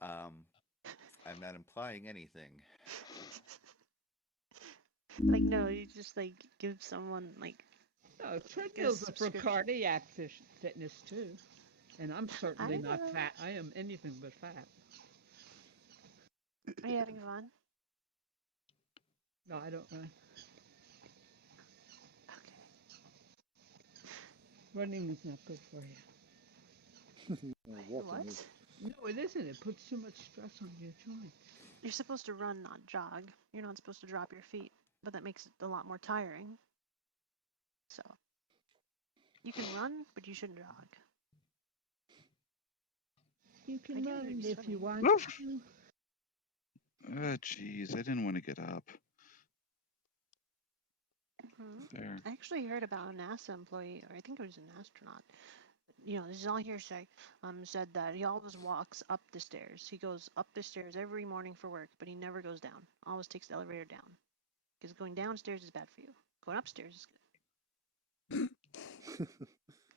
I'm not implying anything. Like, no, you just like give someone like No, a treadmills are for subscription. cardiac fitness too. And I'm I certainly don't not know. fat. I am anything but fat. Are you having fun? No, I don't know. Okay. Running is not good for you. Walking is. What? No, it isn't. It puts too much stress on your joints. You're supposed to run, not jog. You're not supposed to drop your feet, but that makes it a lot more tiring. So you can run, but you shouldn't jog. You can Ideally, you'd run be if you swimming. want to. Jeez, I didn't want to get up. There. I actually heard about a NASA employee, or I think it was an astronaut. You know, this is all hearsay. Said that he always walks up the stairs. He goes up the stairs every morning for work, but he never goes down. Always takes the elevator down because going downstairs is bad for you. Going upstairs is good.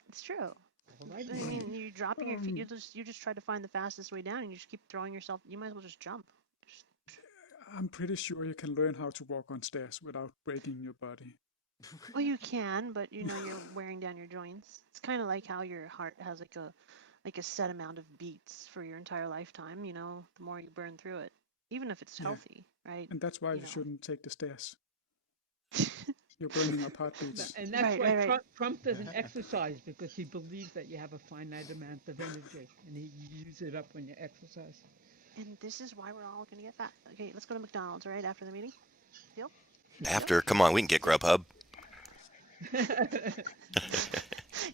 It's true. Right. I mean, you dropping your feet. You just try to find the fastest way down, and you just keep throwing yourself. You might as well just jump. I'm pretty sure you can learn how to walk on stairs without breaking your body. Well, you can, but you know you're wearing down your joints. It's kind of like how your heart has like a set amount of beats for your entire lifetime. You know, the more you burn through it, even if it's Yeah. healthy, right? And that's why you know. shouldn't take the stairs. You're burning up heartbeats. And that's Right, why right, right. Trump doesn't exercise, because he believes that you have a finite amount of energy and he uses it up when you exercise. And this is why we're all gonna get fat. Okay, let's go to McDonald's right after the meeting. Deal? After, come on, we can get Grubhub.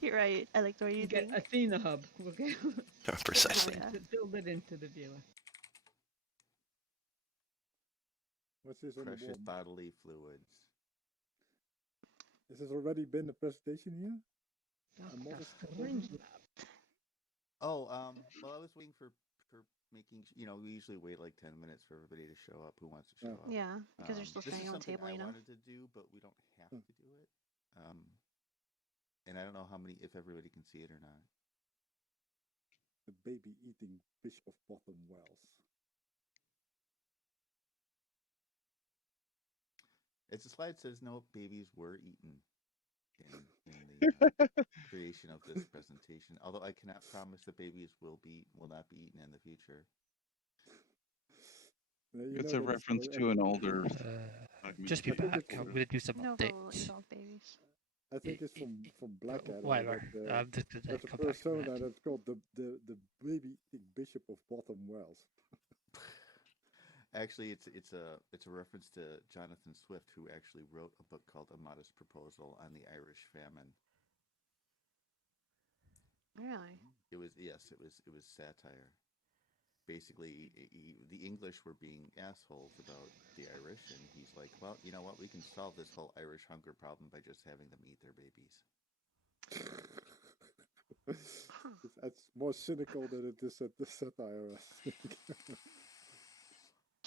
You're right. I like the way you Get think. Athena hub. Okay. Precisely. Yeah. Build it into the viewer. What's this on the Precious wall? bodily fluids. Has this already been a presentation here? Oh, well, I was waiting for making. You know, we usually wait like 10 minutes for everybody to show up who wants to show up. Yeah, because they're still this standing is on the something table, I you know. wanted to do, but we don't have to do it. And I don't know if everybody can see it or not. The baby eating fish of bottom wells. It's a slide that says no babies were eaten in the creation of this presentation. Although I cannot promise that babies will not be eaten in the future. It's a reference to an older. Just be back. I'm going to do some No, updates. go eat all babies. I think it's from Blackadder. Whatever. I'm just That's going a to come back to persona that. that's called the baby eating bishop of bottom wells. Actually, it's a reference to Jonathan Swift, who actually wrote a book called A Modest Proposal on the Irish Famine. Really? It was satire. Basically, the English were being assholes about the Irish, and he's like, well, you know what? We can solve this whole Irish hunger problem by just having them eat their babies. It's more cynical than it is at the satire, I think.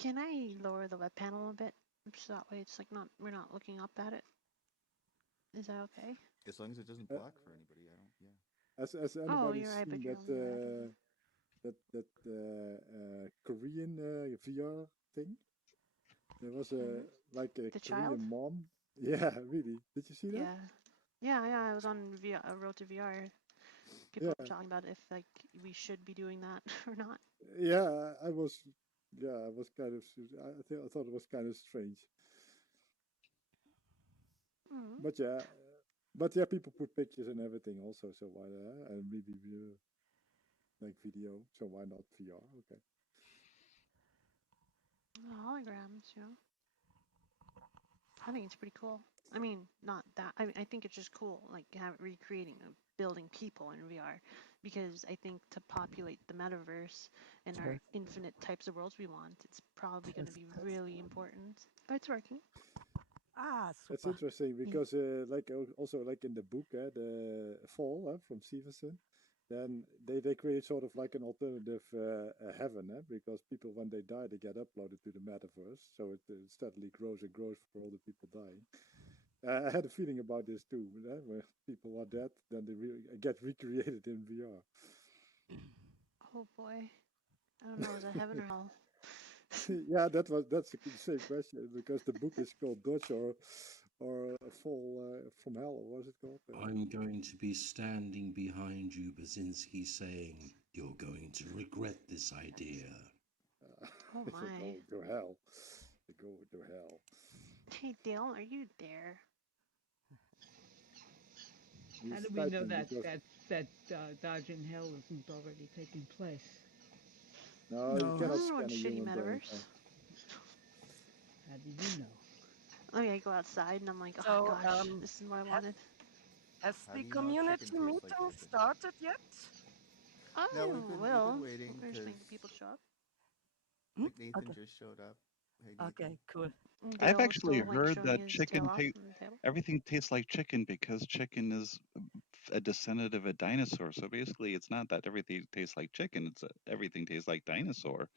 Can I lower the web panel a bit, so that way it's like we're not looking up at it? Is that okay? As long as it doesn't block for anybody, I don't. Yeah. Has anybody you're right, but seen you're that Korean VR thing? There was a like a The Korean child? mom. Yeah, really. Did you see that? Yeah. I was on Road to VR. People were talking about if like we should be doing that or not. Yeah, I was kind of. I thought it was kind of strange. Mm-hmm. But yeah, people put pictures and everything also. So why and maybe like video. So why not VR? Okay. Holograms, you know. I think it's pretty cool. I mean, not that. I think it's just cool, like recreating, building people in VR, because I think to populate the metaverse and our infinite types of worlds we want, it's probably going to be really important. But it's working. Super. It's interesting because, like also like in the book, the Fall from Stevenson, then they create sort of like an alternative heaven, because people when they die they get uploaded to the metaverse, so it steadily grows and grows for all the people dying. I had a feeling about this too, where people are dead, then they get recreated in VR. Oh boy. I don't know. Is that heaven or hell? Yeah, that's the same question because the book is called Dodge or Fall from Hell. Or what is it called? I'm going to be standing behind you, Basinski, saying you're going to regret this idea. Oh my! You're going to hell. You're going to hell. Hey Dale, are you there? How do we know that Dodge in Hell isn't already taking place? No, you cannot scan a human brain. How do you know? I mean, I go outside and I'm like, oh gosh, this is what I wanted. Has the community meeting started yet? No, we've been waiting. We're just waiting for people to show up. I think Nathan just showed up. Hey, Nathan. Okay, cool. I've actually heard that everything tastes like chicken because chicken is a descendant of a dinosaur. So basically, it's not that everything tastes like chicken; it's everything tastes like dinosaur.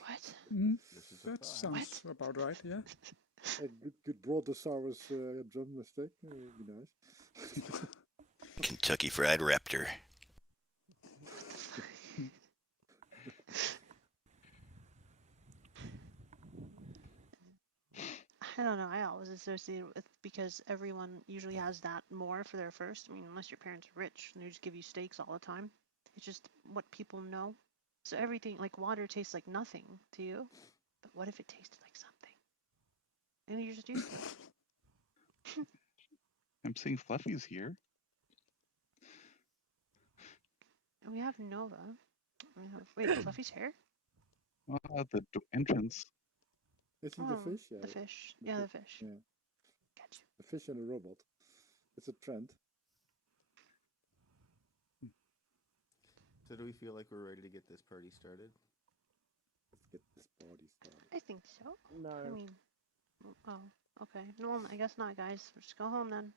What? That sounds about right. Yeah. A good Brontosaurus drumstick would be nice. Kentucky Fried Raptor. I don't know. I always associate it with because everyone usually has that more for their first. I mean, unless your parents are rich and they just give you steaks all the time. It's just what people know. So everything, like water, tastes like nothing to you. But what if it tasted like something? And you're just used to it. I'm seeing Fluffy's here. And we have Nova. Wait, Fluffy's here? At the entrance. Is he the fish? Yeah. The fish. Yeah, the fish. Yeah. Gotcha. The fish and the robot. It's a trend. So do we feel like we're ready to get this party started? Let's get this party started. I think so. No. I mean, oh, okay. No, I guess not, guys. We'll just go home then.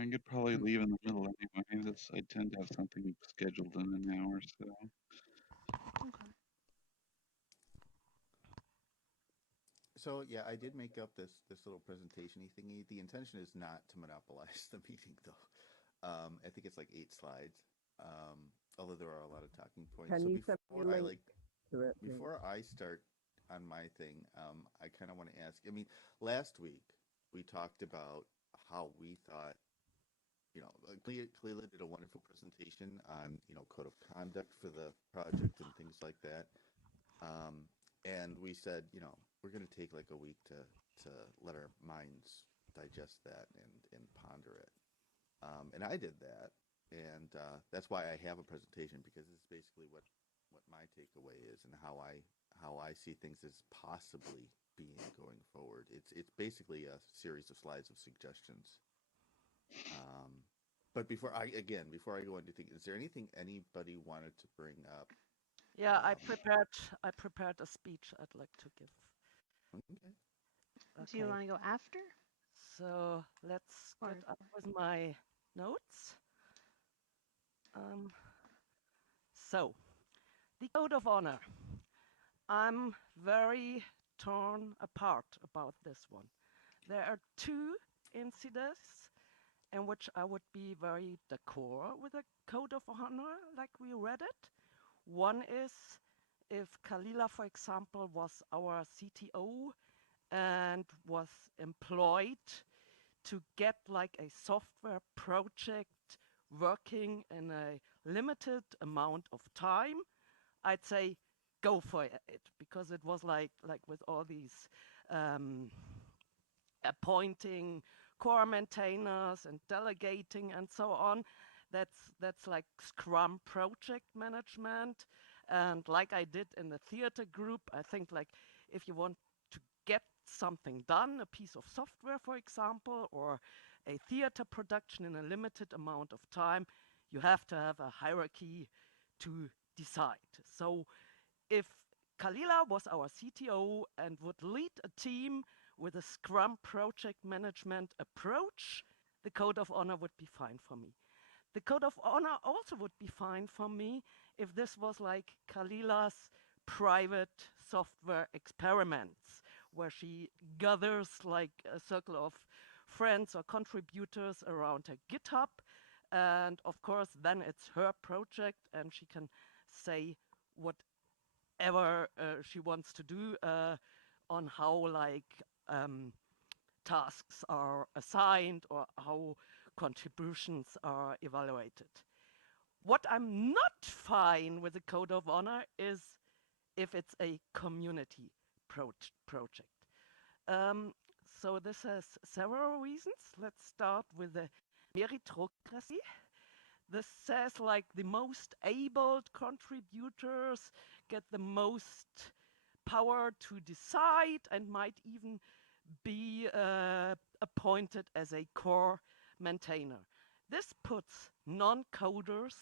I could probably leave in the middle anyway. I tend to have something scheduled in an hour, so. Okay. So yeah, I did make up this little presentation-y thingy. The intention is not to monopolize the meeting, though. I think it's like 8 slides. Although there are a lot of talking points. Can so you send me a link to it? Before I start on my thing, I kind of want to ask. I mean, last week we talked about how we thought, Cleela did a wonderful presentation on, code of conduct for the project and things like that. And we said, we're going to take like a week to let our minds digest that and ponder it. And I did that. And that's why I have a presentation, because it's basically what my takeaway is and how I see things as possibly being going forward. It's basically a series of slides of suggestions. But before I go into things, is there anything anybody wanted to bring up? Yeah, I prepared a speech I'd like to give. Okay. Do you want to go after? So let's get up with my notes. So, the code of honor. I'm very torn apart about this one. There are 2 incidents in which I would be very d'accord with a code of honor, like we read it. One is if Kalila, for example, was our CTO and was employed to get like a software project working in a limited amount of time, I'd say go for it, because it was like with all these appointing core maintainers and delegating and so on. That's like Scrum project management. And like I did in the theater group, I think like if you want to get something done, a piece of software, for example, or a theater production in a limited amount of time, you have to have a hierarchy to decide. So if Kalila was our CTO and would lead a team with a Scrum project management approach, the code of honor would be fine for me. The code of honor also would be fine for me if this was like Kalila's private software experiments, where she gathers like a circle of friends or contributors around her GitHub. And of course, then it's her project and she can say whatever she wants to do on how tasks are assigned or how contributions are evaluated. What I'm not fine with the code of honor is if it's a community project. So this has several reasons. Let's start with the meritocracy. This says like the most able contributors get the most power to decide and might even be appointed as a core maintainer. This puts non-coders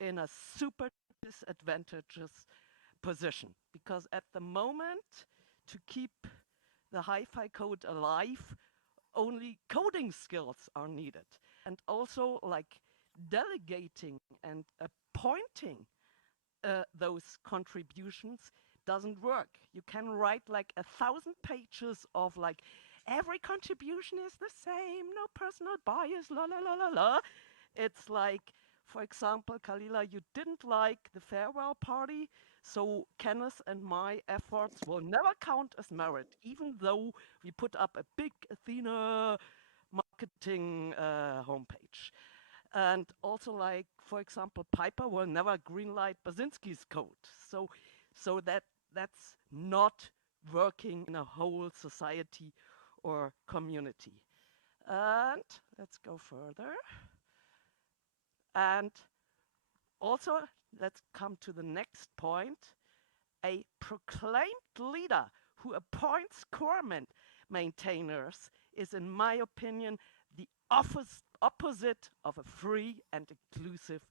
in a super disadvantageous position because at the moment, to keep the hi-fi code alive, only coding skills are needed. And also like delegating and appointing those contributions doesn't work. You can write like 1,000 pages of like every contribution is the same, no personal bias, la la la la la. It's like, for example, Kalila, you didn't like the farewell party, so Kenneth and my efforts will never count as merit, even though we put up a big Athena marketing homepage. And also, like, for example, Piper will never greenlight Basinski's code. So that's not working in a whole society or community. And let's go further. And also, let's come to the next point. A proclaimed leader who appoints core maintainers is, in my opinion, the opposite of a free and inclusive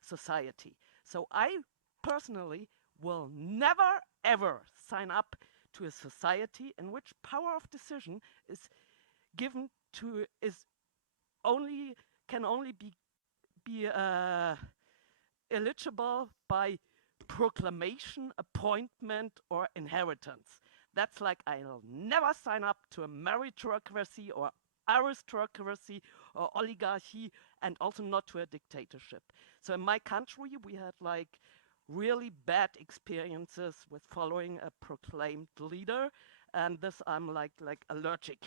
society. So I personally will never ever sign up to a society in which power of decision is given to can only be eligible by proclamation, appointment, or inheritance. That's like I'll never sign up to a meritocracy or aristocracy or oligarchy, and also not to a dictatorship. So in my country, we had like really bad experiences with following a proclaimed leader, and this I'm like allergic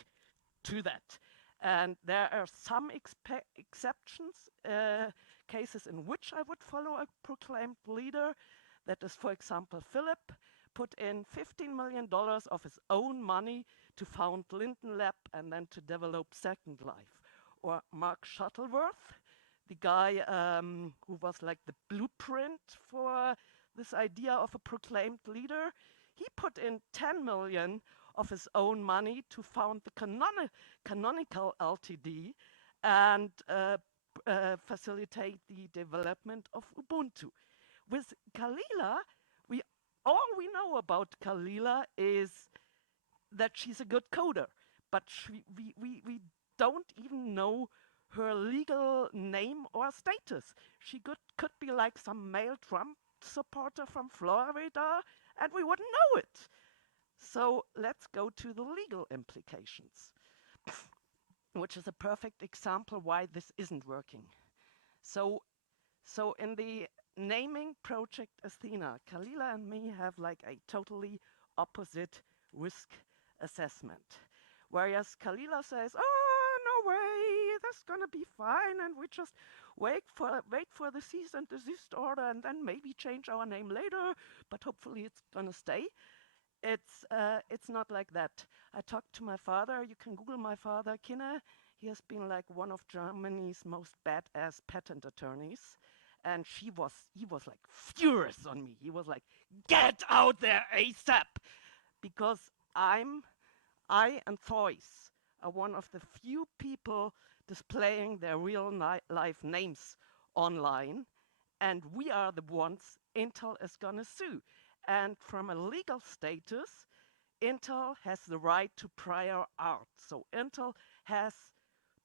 to that. And there are some exceptions, cases in which I would follow a proclaimed leader. That is, for example, Philip put in $15 million of his own money to found Linden Lab and then to develop Second Life. Or Mark Shuttleworth, the guy who was like the blueprint for this idea of a proclaimed leader. He put in 10 million of his own money to found the Canonical Ltd. And facilitate the development of Ubuntu. With Kalila, all we know about Kalila is that she's a good coder, but we don't even know her legal name or status. She could be like some male Trump supporter from Florida, and we wouldn't know it. So let's go to the legal implications, which is a perfect example why this isn't working. So in the naming project Athena, Kalila and me have like a totally opposite risk assessment. Whereas Kalila says, oh, no way, that's gonna be fine, and we just wait for the cease and desist order and then maybe change our name later, but hopefully it's gonna stay. It's not like that. I talked to my father. You can Google my father, Kinne. He has been like one of Germany's most badass patent attorneys. And he was like furious on me. He was like, get out there ASAP. Because I and Thois are one of the few people displaying their real life names online. And we are the ones Intel is gonna sue. And from a legal status, Intel has the right to prior art. So Intel has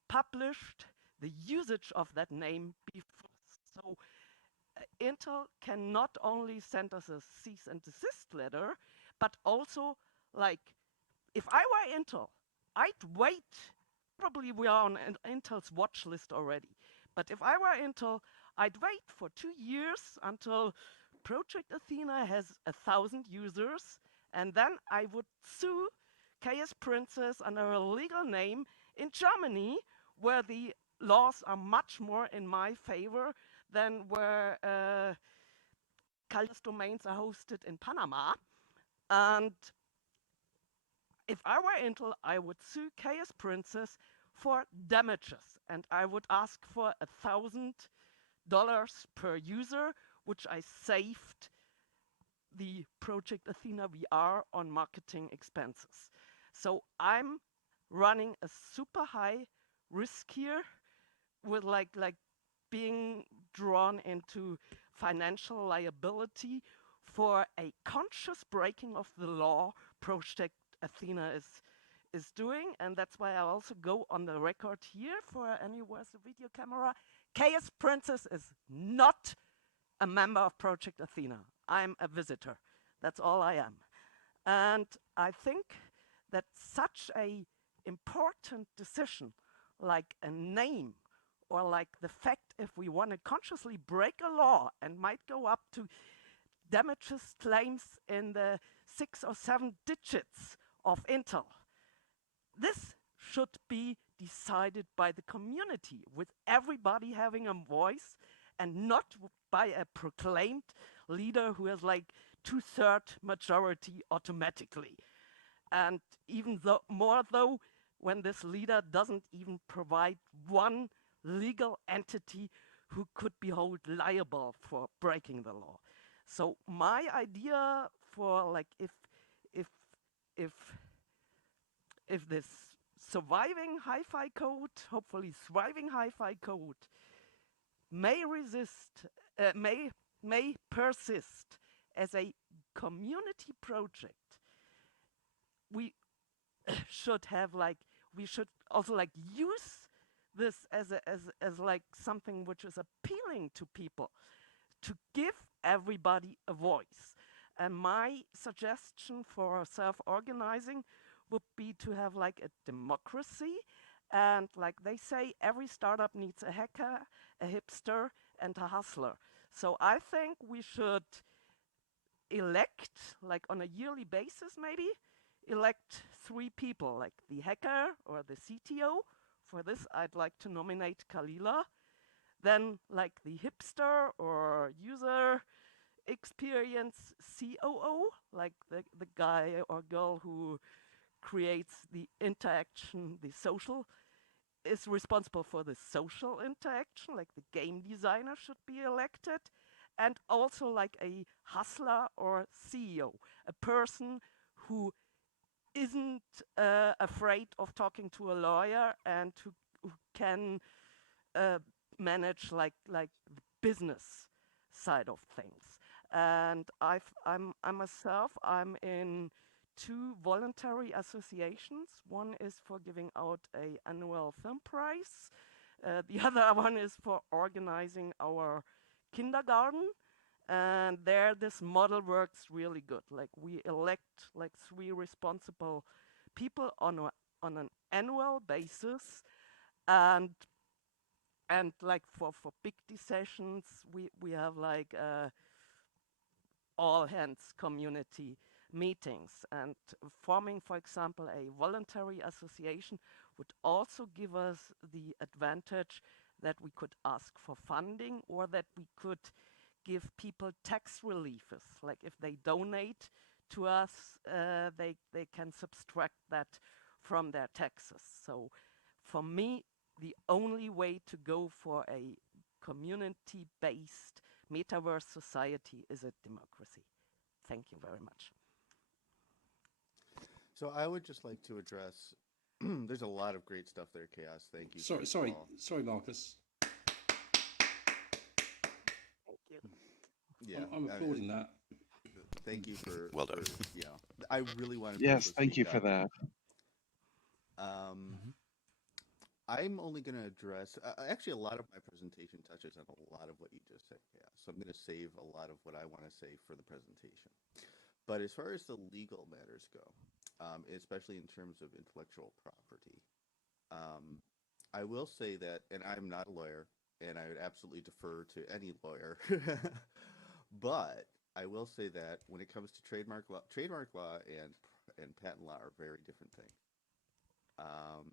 published the usage of that name before. So Intel can not only send us a cease and desist letter, but also, like, if I were Intel, I'd wait. Probably we are on Intel's watch list already. But if I were Intel, I'd wait for 2 years until Project Athena has 1,000 users, and then I would sue Chaos Princess under a legal name in Germany, where the laws are much more in my favor than where Chaos domains are hosted in Panama. And if I were Intel, I would sue Chaos Princess for damages, and I would ask for $1,000 per user, which I saved the Project Athena VR on marketing expenses. So I'm running a super high risk here with like being drawn into financial liability for a conscious breaking of the law Project Athena is doing, and that's why I also go on the record here for any who has a video camera. Chaos Princess is not a member of Project Athena. I'm a visitor. That's all I am. And I think that such a important decision, like a name, or like the fact if we want to consciously break a law and might go up to damages claims in the 6 or 7 digits of Intel, this should be decided by the community, with everybody having a voice and not by a proclaimed leader who has like 2/3 majority automatically. And even though when this leader doesn't even provide one legal entity who could be held liable for breaking the law. So my idea for like if this surviving hi-fi code, hopefully thriving hi-fi code, may persist as a community project, we should have like, we should also like use this as like something which is appealing to people, to give everybody a voice. And my suggestion for self-organizing would be to have like a democracy. And like they say, every startup needs a hacker, a hipster, and a hustler. So I think we should elect, like on a yearly basis maybe, elect 3 people, like the hacker or the CTO. For this, I'd like to nominate Kalila. Then like the hipster or user experience COO, like the guy or girl who creates the interaction, the social, is responsible for the social interaction, like the game designer should be elected, and also like a hustler or CEO, a person who isn't afraid of talking to a lawyer and who can manage like the business side of things. And I myself, I'm in 2 voluntary associations. One is for giving out a annual film prize. The other one is for organizing our kindergarten. And there, this model works really good. Like we elect like 3 responsible people on an annual basis, and like for big decisions, we have like all hands community meetings. And forming, for example, a voluntary association would also give us the advantage that we could ask for funding, or that we could give people tax reliefs. Like if they donate to us, they can subtract that from their taxes. So for me, the only way to go for a community-based metaverse society is a democracy. Thank you very much. So I would just like to address, there's a lot of great stuff there, Chaos. Thank you. Sorry, Marcus. Thank you. Yeah, I'm applauding that. Thank you for, well done. Yeah, I really want to. Yes, thank you for that. I'm only going to address, actually a lot of my presentation touches on a lot of what you just said, Chaos. So I'm going to save a lot of what I want to say for the presentation. But as far as the legal matters go, especially in terms of intellectual property, I will say that, and I'm not a lawyer, and I would absolutely defer to any lawyer, but I will say that when it comes to trademark law and patent law are very different things. Um,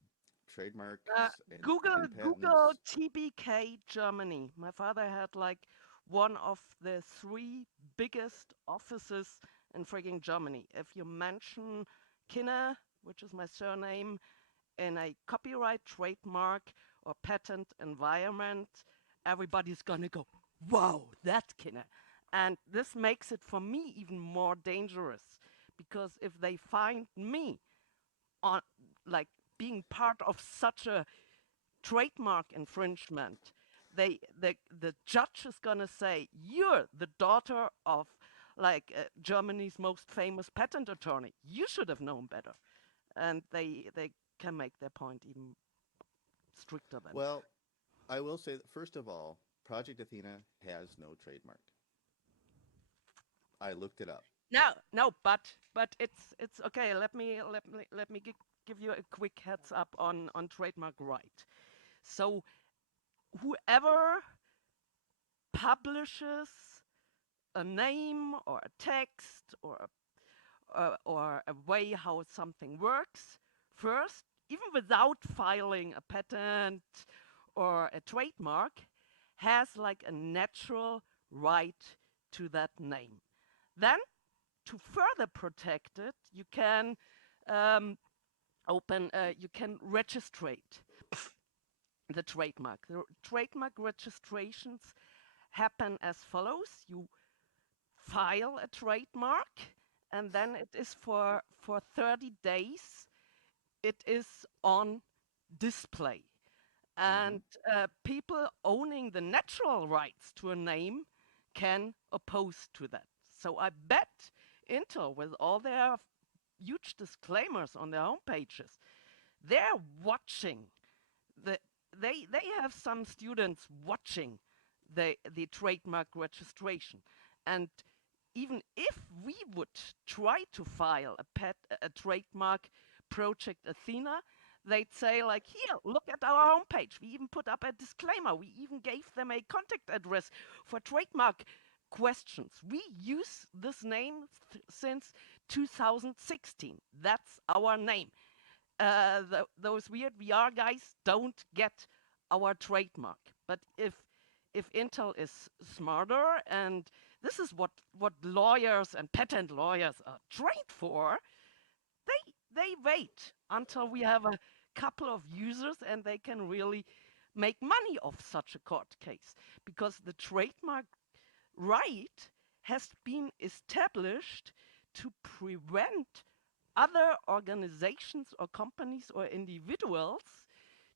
Trademarks and Google patents. TBK Germany. My father had like one of the three biggest offices in frigging Germany. If you mention Kinne, which is my surname, in a copyright, trademark, or patent environment, everybody's gonna go, wow, that's Kinne. And this makes it for me even more dangerous because if they find me on like being part of such a trademark infringement, the judge is gonna say you're the daughter of like Germany's most famous patent attorney. You should have known better, and they can make their point even stricter than. Well, I will say that first of all, Project Athena has no trademark. I looked it up. No, but it's okay. Let me give you a quick heads up on trademark right. So whoever publishes a name or a text or a way how something works first, even without filing a patent or a trademark, has like a natural right to that name. Then, to further protect it, you can you can registrate the trademark. The trademark registrations happen as follows: you file a trademark, and then it is for 30 days. It is on display, and people owning the natural rights to a name can oppose to that. So I bet Intel, with all their huge disclaimers on their homepages, they're watching the they have some students watching the trademark registration, and even if we would try to file a trademark Project Athena, they'd say like, here, look at our homepage. We even put up a disclaimer. We even gave them a contact address for trademark questions. We use this name since 2016. That's our name. Those weird VR guys don't get our trademark. But if Intel is smarter, and this is what lawyers and patent lawyers are trained for, they wait until we have a couple of users and they can really make money off such a court case, because the trademark right has been established to prevent other organizations or companies or individuals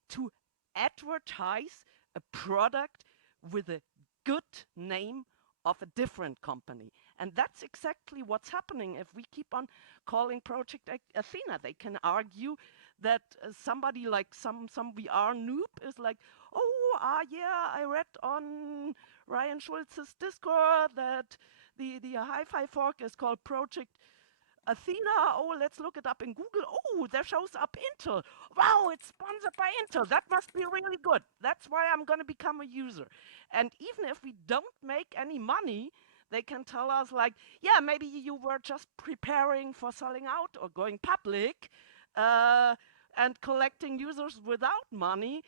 to advertise a product with a good name of a different company. And that's exactly what's happening if we keep on calling Project Athena. They can argue that somebody like some VR noob is like, oh, yeah, I read on Ryan Schulz's Discord that the hi-fi fork is called Project Athena. Oh, let's look it up in Google. Oh, there shows up Intel. Wow, it's sponsored by Intel. That must be really good. That's why I'm going to become a user. And even if we don't make any money, they can tell us like, yeah, maybe you were just preparing for selling out or going public and collecting users without money.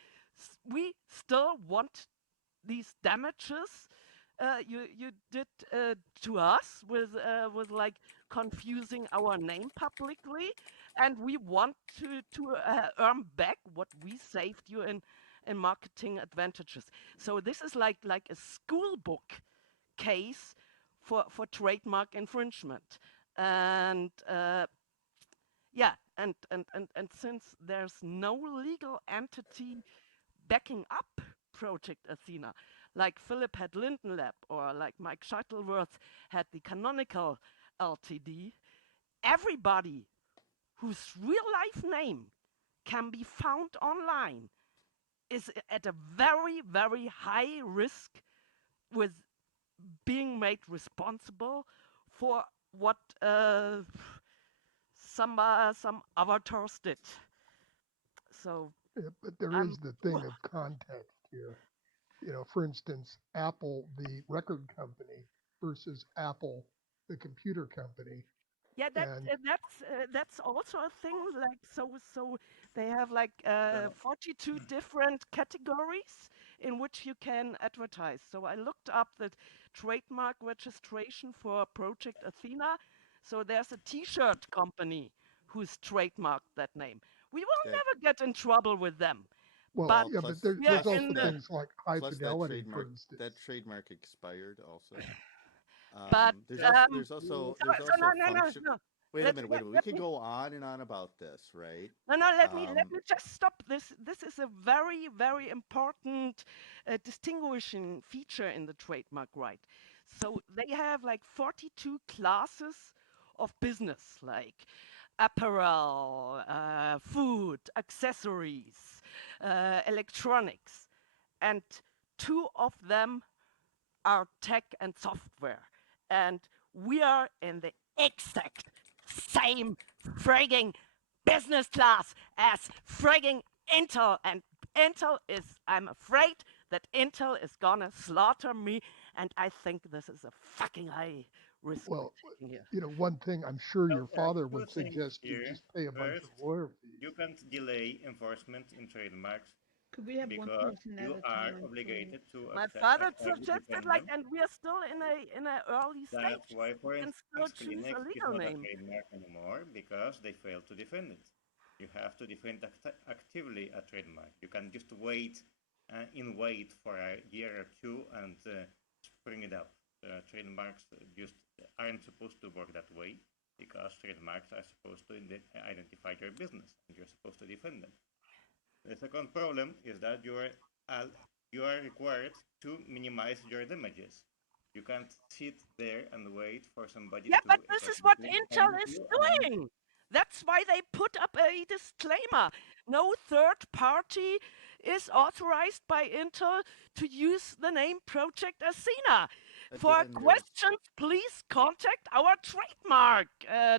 We still want these damages you did to us with like confusing our name publicly, and we want to earn back what we saved you in marketing advantages. So this is like a school book case for trademark infringement, and yeah, and since there's no legal entity backing up Project Athena, like Philip had Linden Lab or like Mike Shuttleworth had the Canonical Ltd, everybody whose real life name can be found online is at a very, very high risk with being made responsible for what some avatars did. So, but there is the thing of context here. You know, for instance, Apple, the record company, versus Apple, the computer company. Yeah, that's also a thing. Like so they have like 42 different categories in which you can advertise. So I looked up the trademark registration for Project Athena. So there's a T-shirt company who's trademarked that name. We will never get in trouble with them. Well, But yeah, but there's also things like High Fidelity, for instance. That trademark expired also. But there's also function. no. Wait a minute. We could go on and on about this, right? No, let me just stop this. This is a very, very important distinguishing feature in the trademark right. So they have like 42 classes of business, like apparel, food, accessories, electronics, and 2 of them are tech and software. And we are in the exact same frigging business class as frigging Intel. And Intel is, I'm afraid that Intel is gonna slaughter me. And I think this is a fucking high risk. Well, one thing I'm sure your father would suggest you just pay a bunch of lawyer fees. You can't delay enforcement in trademarks. Could we have because one person at you a are time, obligated to My accept, father suggested like, and we are still in an early stage. That's why, for you can instance, still choose Kleenex a is legal not name. a trademark anymore because they failed to defend it. You have to defend actively a trademark. You can just wait for a year or two and spring it up. Trademarks just aren't supposed to work that way because trademarks are supposed to identify your business and you're supposed to defend them. The second problem is that you are required to minimize your damages. You can't sit there and wait for somebody to... Yeah, but this is what Intel is doing. That's why they put up a disclaimer. No third party is authorized by Intel to use the name Project Athena. For questions, please contact our trademark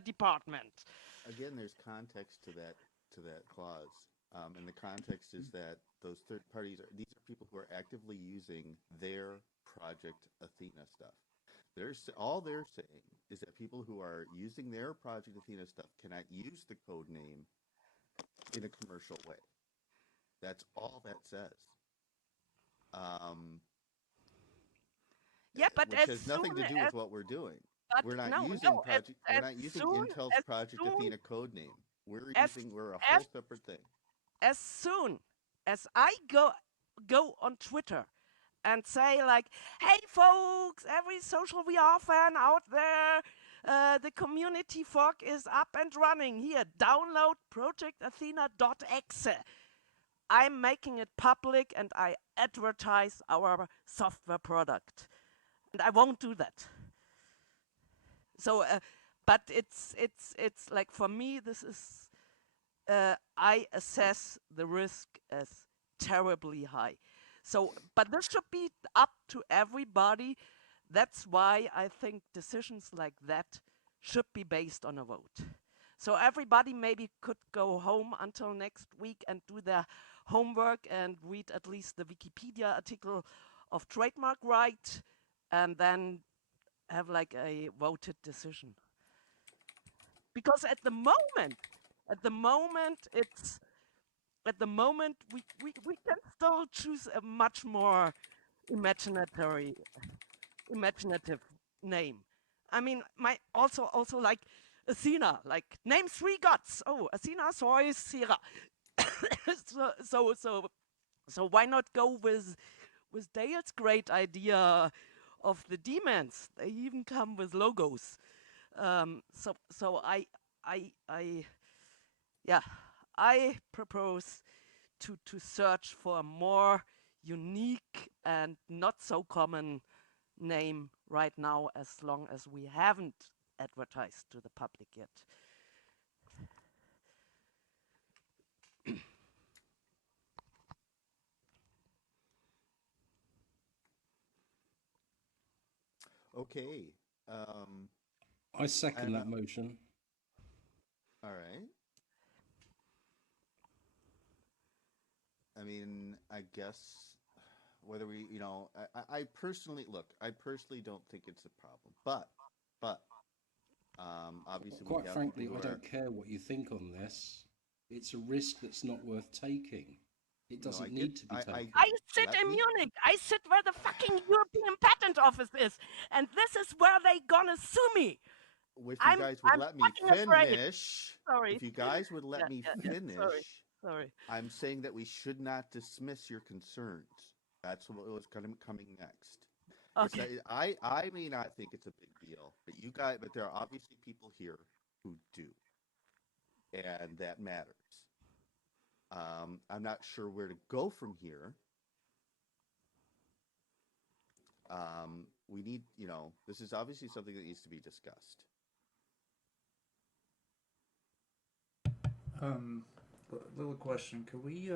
department. Again, there's context to that clause. And the context is that those third parties these are people who are actively using their Project Athena stuff. All they're saying is that people who are using their Project Athena stuff cannot use the code name in a commercial way. That's all that says. Yeah, but which has nothing to do with what we're doing. We're not using Intel's Project Athena code name. We're a whole separate thing. As soon as I go on Twitter and say like, hey folks, every social VR fan out there, the community fork is up and running. Here, download projectathena.exe. I'm making it public and I advertise our software product. And I won't do that. So, but it's like, for me, this is, I assess the risk as terribly high. So, but this should be up to everybody. That's why I think decisions like that should be based on a vote. So everybody maybe could go home until next week and do their homework and read at least the Wikipedia article of trademark right, and then have like a voted decision. Because at the moment we can still choose a much more imaginative name. I mean, my also like Athena, like name 3 gods. Oh, Athena, Zeus, Hera. so why not go with Dale's great idea of the demons? They even come with logos. So I propose to search for a more unique and not so common name right now, as long as we haven't advertised to the public yet. Okay. I second that motion. All right. I mean, I guess whether we, I personally look. I personally don't think it's a problem, but obviously we Quite have frankly, people I who are. don't care what you think on this. It's a risk that's not worth taking. It No, I doesn't get. need to be taken. I sit Let in me. Munich. I sit where the fucking European Patent Office is, and this is where they gonna sue me. If you guys would I'm let me fucking afraid. finish, Sorry. if you guys would let me Yeah. finish, Sorry. I'm saying that we should not dismiss your concerns. That's what was coming next. It's Okay. that I may not think it's a big deal, but there are obviously people here who do, and that matters. I'm not sure where to go from here. We need, this is obviously something that needs to be discussed. Little question. Could we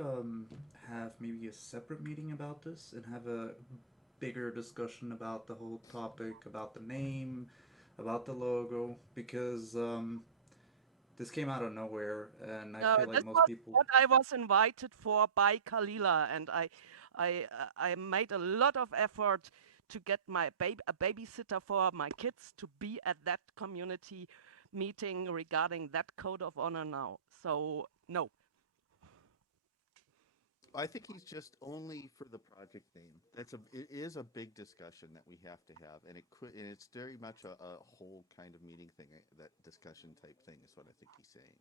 have maybe a separate meeting about this and have a bigger discussion about the whole topic, about the name, about the logo? Because this came out of nowhere, and I feel like This most was people. what I was invited for by Kalila, and I made a lot of effort to get a babysitter for my kids to be at that community meeting regarding that code of honor now. So no. I think he's just only for the project name. It is a big discussion that we have to have, and it's very much a whole kind of meeting thing. That discussion type thing is what I think he's saying.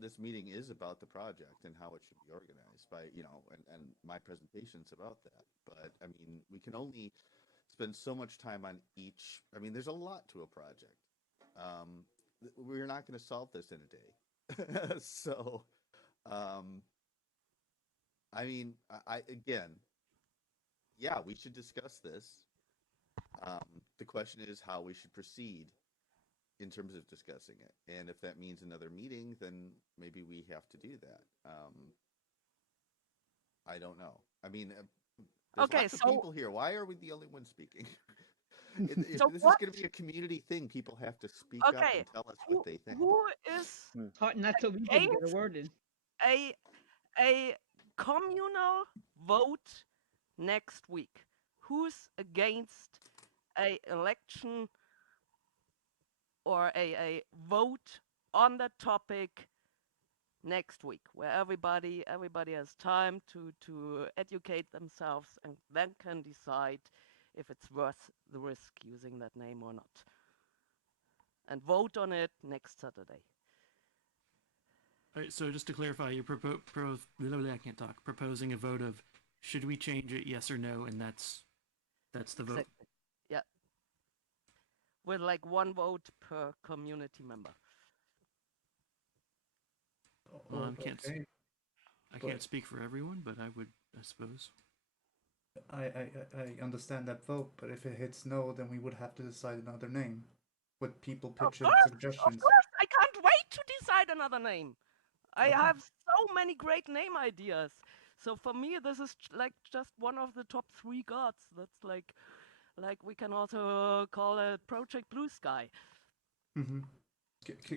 This meeting is about the project and how it should be organized by and my presentation's about that. But I mean, we can only spend so much time on each. I mean, there's a lot to a project. We're not going to solve this in a day. So, I mean, yeah, we should discuss this. The question is how we should proceed in terms of discussing it, and if that means another meeting, then maybe we have to do that. I don't know. I mean, there's Okay, lots of so people here. Why are we the only ones speaking? If so this is what? going to be a community thing, people have to speak up Okay, and tell us what they think. who is It's hard not so we can get a against word in. a communal vote next week? Who's against a election or a vote on the topic next week, where everybody has time to educate themselves and then can decide if it's worth the risk using that name or not, and vote on it next Saturday. All right, so just to clarify, you're I can't talk. Proposing a vote of should we change it, yes or no, and that's the vote. Exactly. Yeah. With like one vote per community member. Well, Okay. I can't speak for everyone, but I suppose. I understand that vote, but if it hits no, then we would have to decide another name with people Of pitching suggestions. course, I can't wait to decide another name. I have so many great name ideas. So for me, this is like just one of the top 3 gods. That's like we can also call it Project Blue Sky. Mm-hmm.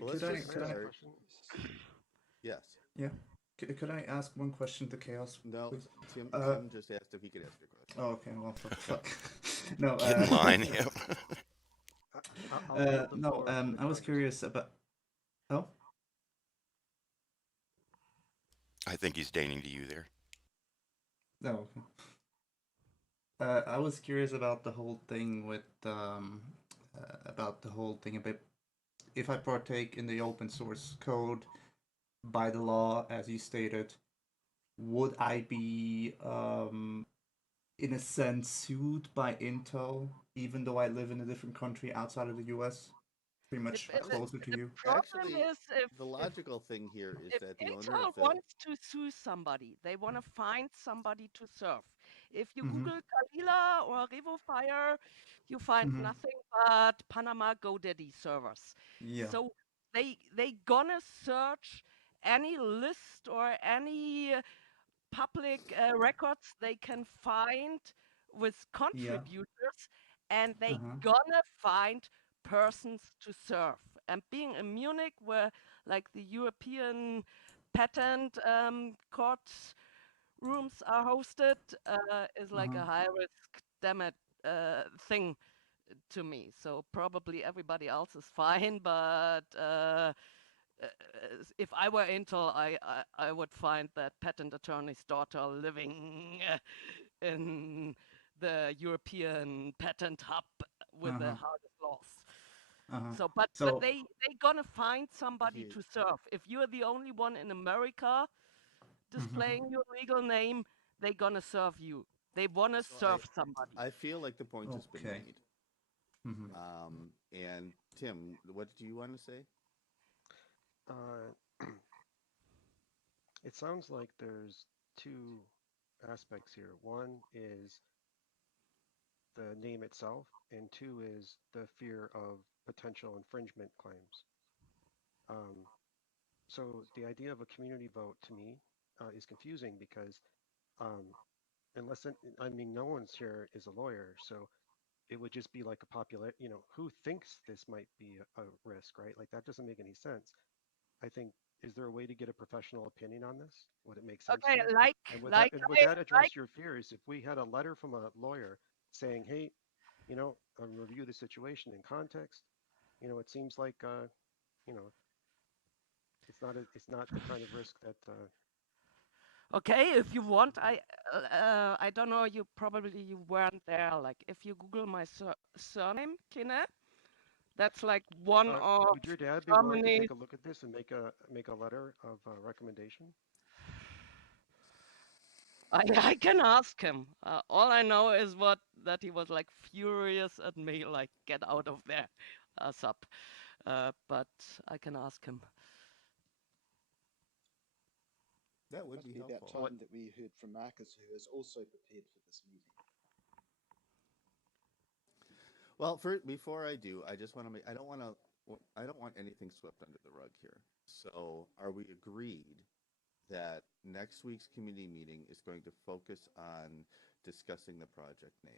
Well, Could I? Yes. Yeah. Could I ask one question to Chaos? No, please? Tim just asked if he could ask a question. Oh, okay. Well, fuck. No. Get in line. Yep. No. I was curious about. Oh. I think he's deigning to you there. No. I was curious about the whole thing with about if I partake in the open source code by the law, as you stated, would I be in a sense sued by Intel, even though I live in a different country outside of the US? Pretty much closer to you. Problem is the logical thing here is that the owner Intel of the wants to sue somebody. They want to find somebody to serve. If you Mhm. Google Kalila or RevoFire, you find Mhm. nothing but Panama GoDaddy servers. Yeah. So they gonna search any list or any public records they can find with contributors, and they gonna find persons to serve. And being in Munich, where like the European patent court rooms are hosted is like a high risk damage thing to me. So probably everybody else is fine, but if I were Intel, I would find that patent attorney's daughter living in the European patent hub with the hardest laws. So, but they gonna find somebody to serve. If you're the only one in America displaying your legal name, they gonna serve you. They wanna serve somebody. I feel like the point has been made. And Tim, what do you want to say? It sounds like there's two aspects here. One is the name itself, and two is the fear of potential infringement claims. So the idea of a community vote to me is confusing because no one's here is a lawyer, so it would just be like a popular, who thinks this might be a risk, right? Like that doesn't make any sense. I think, is there a way to get a professional opinion on this? Would it make sense? Okay, and would that address your fears? If we had a letter from a lawyer saying, hey, review the situation in context, it seems like, it's not the kind of risk that. Okay, if you want, I don't know. You weren't there. Like, if you Google my surname, Kine, that's like one of. Would your dad be willing to take a look at this and make a letter of recommendation? I can ask him. All I know is that he was like furious at me, like get out of there, sub. But I can ask him. That would be helpful. About time that we heard from Marcus, who is also prepared for this meeting. Well, before I do, I just want to make. I don't want anything swept under the rug here. So, are we agreed that next week's community meeting is going to focus on discussing the project name?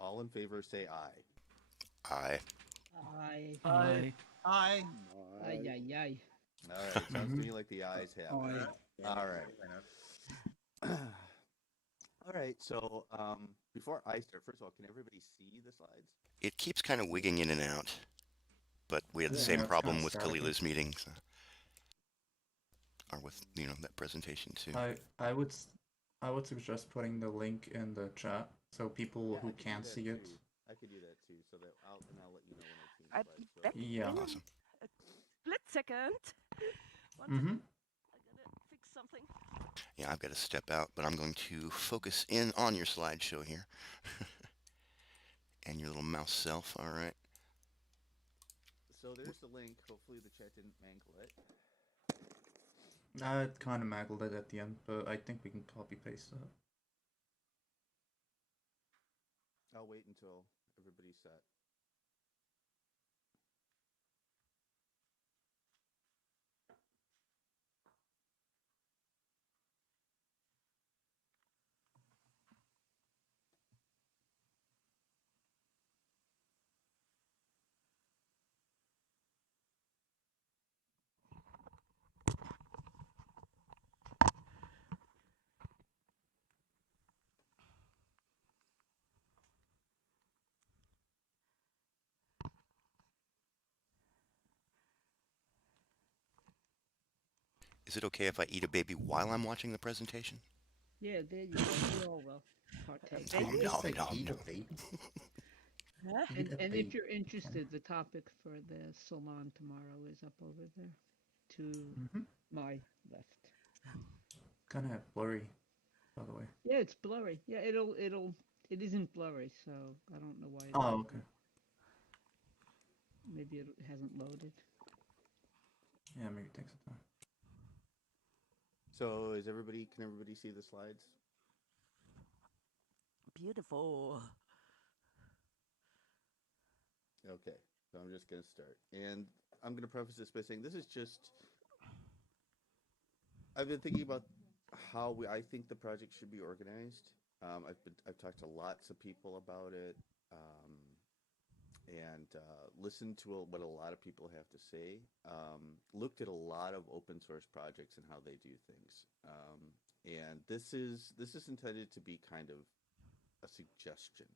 All in favor, say aye. Aye. Aye. Aye. Aye. Aye. Aye. Aye. All right. Sounds to me like the ayes have it. All right. All right. So before I start, first of all, can everybody see the slides? It keeps kind of wigging in and out, but we had the same problem with Kalila's meetings, or with that presentation too. I would suggest putting the link in the chat so people who can't see it. I could do that too, so that I'll let you know when I've seen the slides. Yeah. Awesome. A split second. I gotta fix something. Yeah, I've got to step out, but I'm going to focus in on your slideshow here. And your little mouse self, all right. So there's the link. Hopefully the chat didn't mangle it. It kind of mangled it at the end, but I think we can copy paste that. I'll wait until everybody's set. Is it okay if I eat a baby while I'm watching the presentation? Yeah, there you go. We all will partake. And if you're interested, the topic for the salon tomorrow is up over there to my left. Kind of blurry, by the way. Yeah, it's blurry. Yeah, it isn't blurry, so I don't know why. Oh, okay. Maybe it hasn't loaded. Yeah, maybe it takes some time. So can everybody see the slides? Beautiful. Okay, so I'm just going to start. And I'm going to preface this by saying this is just... I've been thinking about how I think the project should be organized. I've talked to lots of people about it. and listened to what a lot of people have to say. Looked at a lot of open source projects and how they do things. And this is intended to be kind of a suggestion.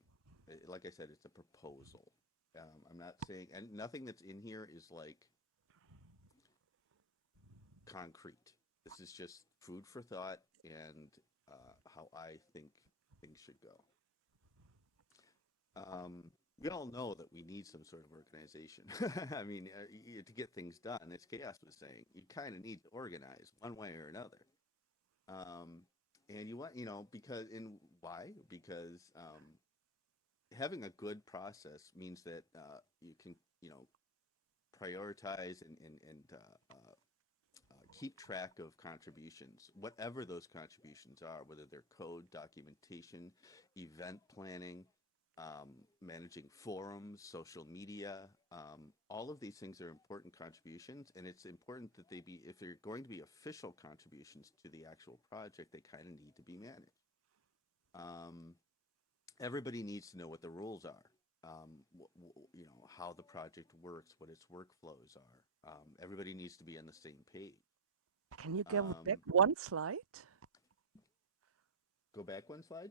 Like I said, it's a proposal. I'm not saying, and nothing that's in here is like concrete. This is just food for thought and how I think things should go. We all know that we need some sort of organization. I mean, to get things done, as Chaos was saying, you kind of need to organize one way or another. And you want, because, and why? Because having a good process means that you can, prioritize and keep track of contributions, whatever those contributions are, whether they're code, documentation, event planning, managing forums, social media. All of these things are important contributions, and it's important that they be, if they're going to be official contributions to the actual project, they kind of need to be managed. Everybody needs to know what the rules are, how the project works, what its workflows are. Everybody needs to be on the same page. Can you go back one slide? Go back one slide?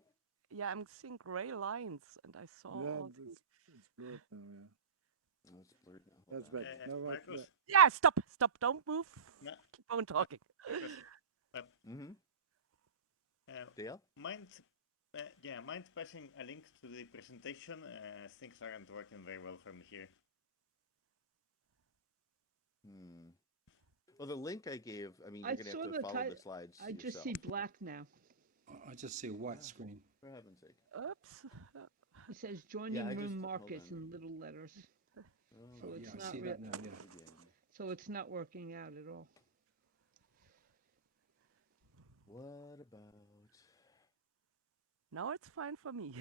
Yeah, I'm seeing gray lines, and I saw all these. It's blurred now, yeah. Oh, it's blurred now. That's back. No, Marcus? Yeah, stop, don't move. No. Keep on talking. Dale? Mind passing a link to the presentation? Things aren't working very well from here. Well, the link I gave, I mean, you're going to have to follow the slides I just see black now. I just see a white screen. For heaven's sake. Oops. It says joining room Marcus in little letters. So it's I not see that now, yeah. So it's not working out at all. What about... Now it's fine for me.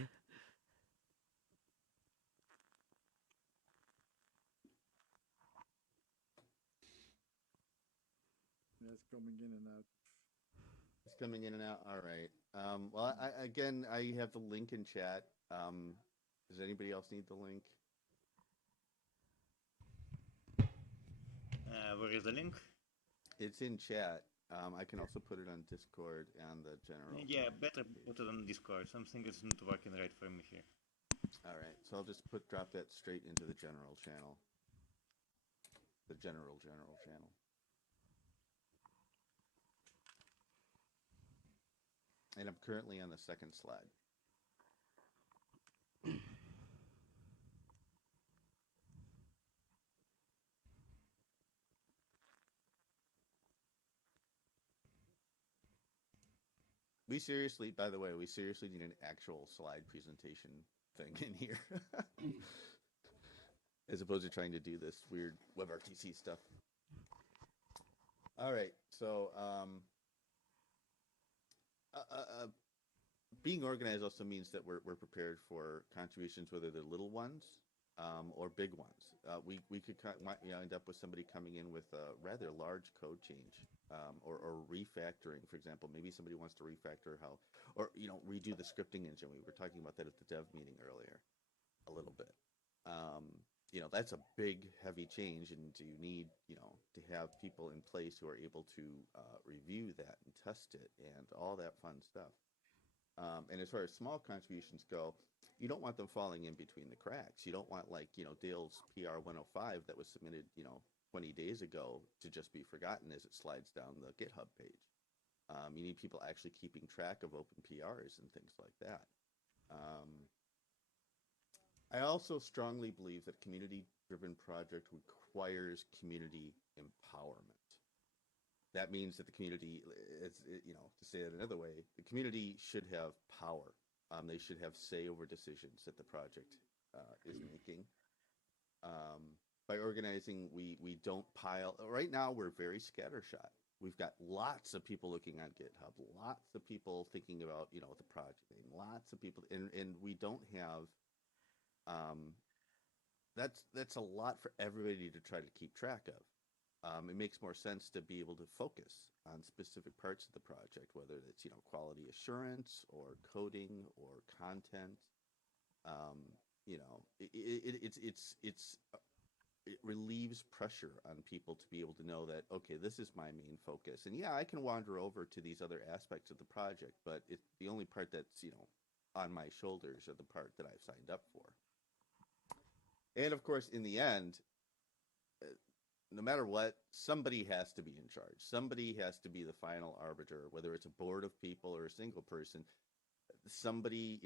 Yeah, it's coming in and out. It's coming in and out. All right. Well, I have the link in chat. Does anybody else need the link? Where is the link? It's in chat. I can also put it on Discord and the general. Yeah, better put it on Discord. Something is not working right for me here. All right, so I'll just drop that straight into the general channel. The general channel. And I'm currently on the second slide. By the way, we seriously need an actual slide presentation thing in here. As opposed to trying to do this weird WebRTC stuff. All right, so being organized also means that we're prepared for contributions, whether they're little ones or big ones. We could end up with somebody coming in with a rather large code change or refactoring. For example, maybe somebody wants to refactor or redo the scripting engine. We were talking about that at the dev meeting earlier a little bit. That's a big, heavy change, and you need, to have people in place who are able to review that and test it and all that fun stuff. And as far as small contributions go, you don't want them falling in between the cracks. You don't want, Dale's PR 105 that was submitted, 20 days ago to just be forgotten as it slides down the GitHub page. You need people actually keeping track of open PRs and things like that. I also strongly believe that community-driven project requires community empowerment. That means that the community, to say it another way, the community should have power. They should have say over decisions that the project is making. By organizing, we don't pile. Right now, we're very scattershot. We've got lots of people looking on GitHub, lots of people thinking about, the project name, lots of people, and we don't have. That's a lot for everybody to try to keep track of. It makes more sense to be able to focus on specific parts of the project, whether it's quality assurance or coding or content. it relieves pressure on people to be able to know that, okay, this is my main focus. And yeah, I can wander over to these other aspects of the project, but it's the only part that's, on my shoulders are the part that I've signed up for. And of course, in the end, no matter what, somebody has to be in charge. Somebody has to be the final arbiter, whether it's a board of people or a single person. Somebody,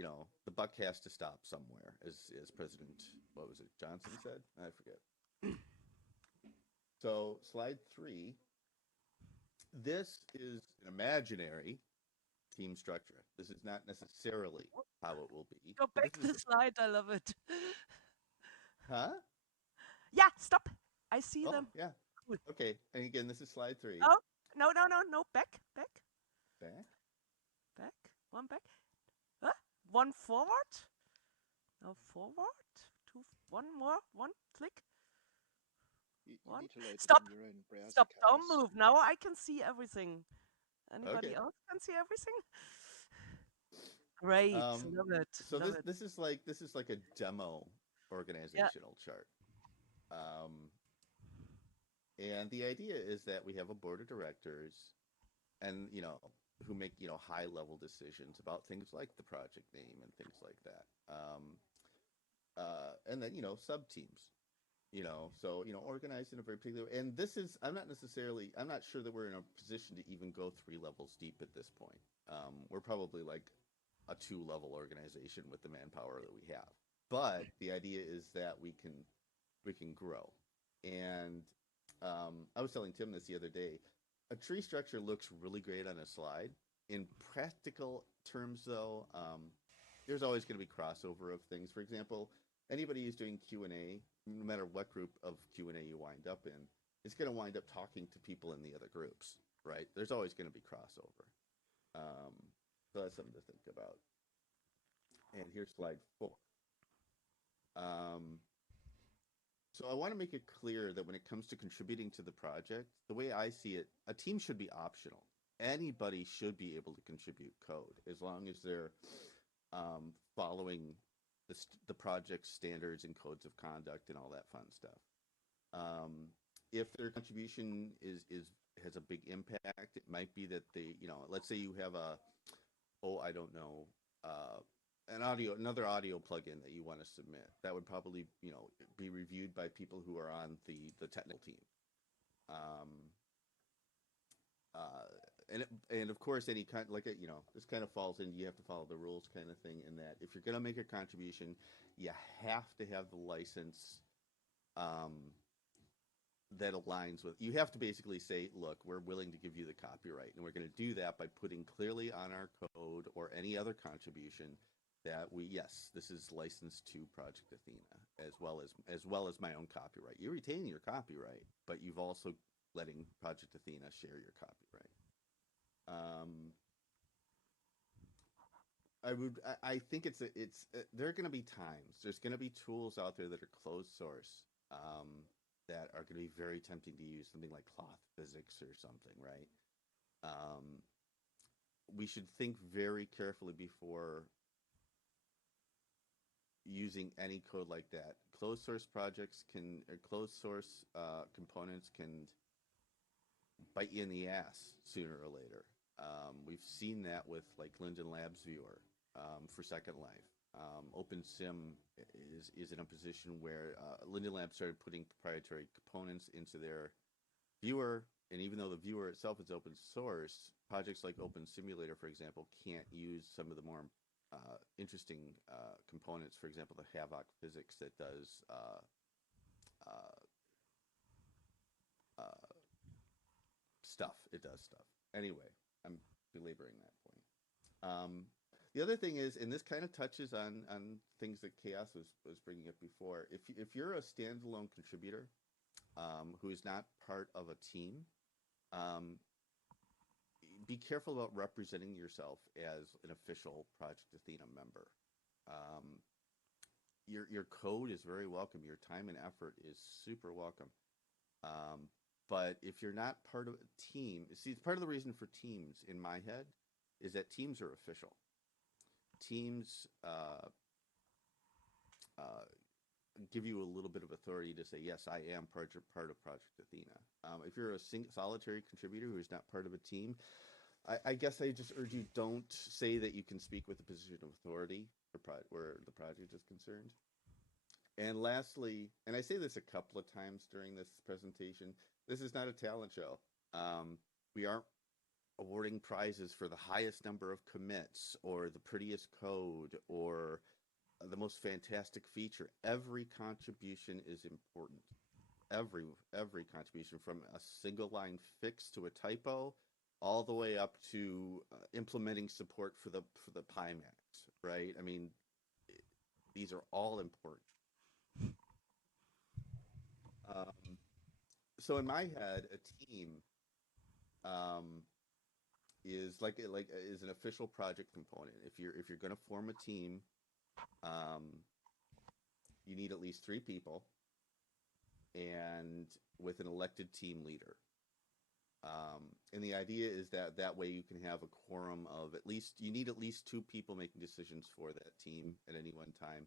the buck has to stop somewhere, as President, what was it, Johnson said? I forget. So slide 3. This is an imaginary team structure. This is not necessarily how it will be. Go back the slide. I love it. Huh? Yeah, stop. I see them. Yeah. Cool. Okay. And again, this is slide 3. Oh, no. Back. One back. Huh? One forward. No, forward. 2. One more. One click. One. Stop. Stop. Don't move. Now I can see everything. Anybody else can see everything? Great. Love it. So this is like a demo organizational chart. And the idea is that we have a board of directors and, who make, high level decisions about things like the project name and things like that. And then, sub teams, so, organized in a very particular way. And this is, I'm not sure that we're in a position to even go 3 levels deep at this point. We're probably like a 2-level organization with the manpower that we have. But the idea is that we can grow. And I was telling Tim this the other day. A tree structure looks really great on a slide. In practical terms, though, there's always going to be crossover of things. For example, anybody who's doing Q&A, no matter what group of Q&A you wind up in, is going to wind up talking to people in the other groups, right? There's always going to be crossover. So that's something to think about. And here's slide 4. So I want to make it clear that when it comes to contributing to the project, the way I see it, a team should be optional. Anybody should be able to contribute code as long as they're following the project standards and codes of conduct and all that fun stuff. If their contribution has a big impact, it might be that they, let's say you have another audio plugin that you want to submit. That would probably, be reviewed by people who are on the technical team. And of course, any kind, this kind of falls in, you have to follow the rules kind of thing, in that if you're going to make a contribution, you have to have the license that aligns with, you have to basically say, look, we're willing to give you the copyright, and we're going to do that by putting clearly on our code or any other contribution that this is licensed to Project Athena, as well as my own copyright. You retain your copyright, but you've also letting Project Athena share your copyright. I think there are going to be times, there's going to be tools out there that are closed source that are going to be very tempting to use, something like cloth physics or something, right? We should think very carefully before using any code like that. Closed source components can bite you in the ass sooner or later. We've seen that with like Linden Labs Viewer for Second Life. OpenSim is in a position where Linden Labs started putting proprietary components into their viewer, and even though the viewer itself is open source, projects like Open Simulator, for example, can't use some of the more interesting components. For example, the Havoc physics that does stuff. It does stuff. Anyway, I'm belaboring that point. The other thing is, and this kind of touches on things that Chaos was bringing up before. If you're a standalone contributor who is not part of a team, be careful about representing yourself as an official Project Athena member. Your code is very welcome. Your time and effort is super welcome. But if you're not part of a team, see, part of the reason for teams in my head is that teams are official. Teams give you a little bit of authority to say, yes, I am part of Project Athena. If you're a solitary contributor who is not part of a team, I guess I just urge you, don't say that you can speak with a position of authority where the project is concerned. And lastly, and I say this a couple of times during this presentation, this is not a talent show. We aren't awarding prizes for the highest number of commits or the prettiest code or the most fantastic feature. Every contribution is important. Every contribution, from a single line fix to a typo, all the way up to implementing support for the Pimax, right? I mean, these are all important. So in my head, a team is is an official project component. If you're going to form a team, you need at least 3 people, and with an elected team leader. And the idea is that way you can have a quorum of you need at least 2 people making decisions for that team at any one time.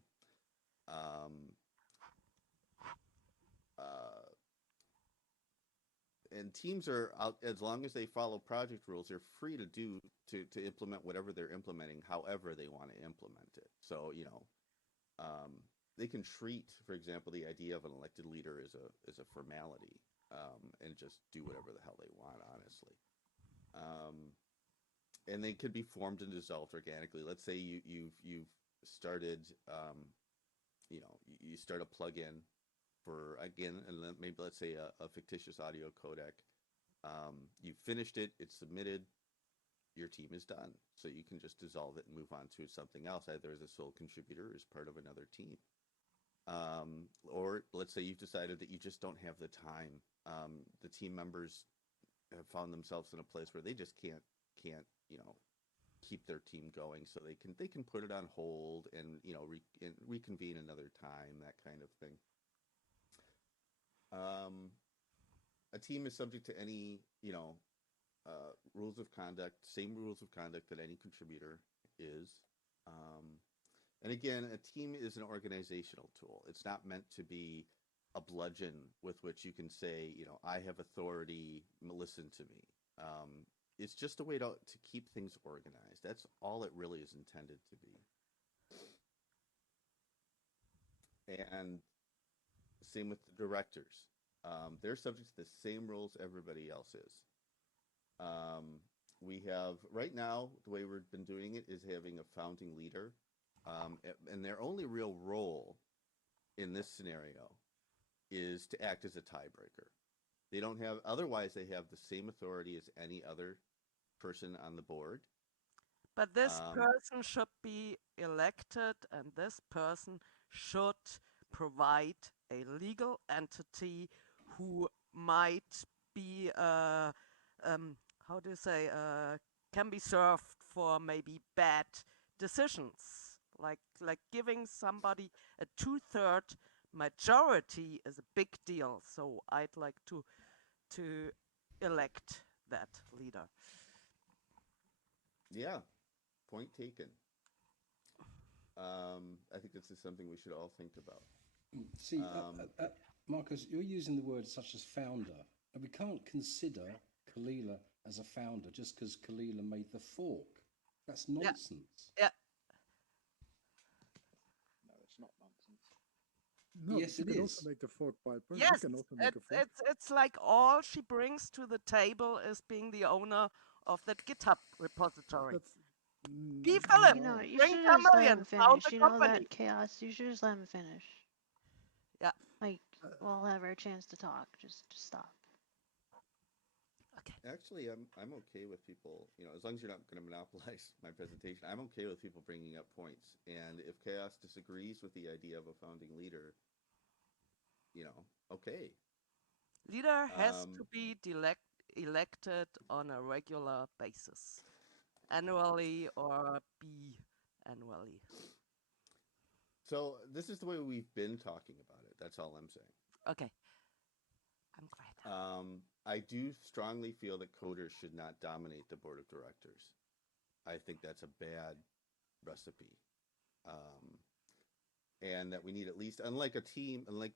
And teams are out, as long as they follow project rules, they're free to implement whatever they're implementing, however they want to implement it. So, they can treat, for example, the idea of an elected leader as a formality, and just do whatever the hell they want, honestly. And they could be formed and dissolved organically. Let's say you've started, you start a plugin for, again, and maybe let's say a fictitious audio codec. You finished it, it's submitted, your team is done. So you can just dissolve it and move on to something else, either as a sole contributor or as part of another team. Or let's say you've decided that you just don't have the time. The team members have found themselves in a place where they just can't keep their team going, so they can put it on hold and reconvene another time, that kind of thing. A team is subject to any rules of conduct, same rules of conduct that any contributor is. And again, a team is an organizational tool. It's not meant to be a bludgeon with which you can say, I have authority, listen to me. It's just a way to keep things organized. That's all it really is intended to be. And same with the directors. They're subject to the same rules everybody else is. We have, right now, the way we've been doing it is having a founding leader. And their only real role in this scenario is to act as a tiebreaker. They don't have, otherwise they have the same authority as any other person on the board. But this person should be elected, and this person should provide a legal entity who might be, how do you say, can be served for maybe bad decisions. Like giving somebody a 2/3 majority is a big deal. So I'd like to elect that leader. Yeah, point taken. I think this is something we should all think about. See, Marcus, you're using the words such as founder, and we can't consider Kalila as a founder just because Kalila made the fork. That's nonsense. Yeah. No, it's not nonsense. No, yes, you it can is. also make the fork by person. Yes, You can also make a fork. it's like all she brings to the table is being the owner of that GitHub repository. Be Philip, You bring should just let him Chameleon, found finish. the You know company. that chaos. You should just let him finish. Yeah. Like we'll all have our chance to talk. Just stop. Okay. Actually, I'm okay with people, as long as you're not going to monopolize my presentation, I'm okay with people bringing up points. And if Chaos disagrees with the idea of a founding leader, okay. Leader has to be elected on a regular basis, annually or bi-annually. So this is the way we've been talking about it. That's all I'm saying. Okay. I'm glad. I do strongly feel that coders should not dominate the board of directors. I think that's a bad recipe. and that we need at least, unlike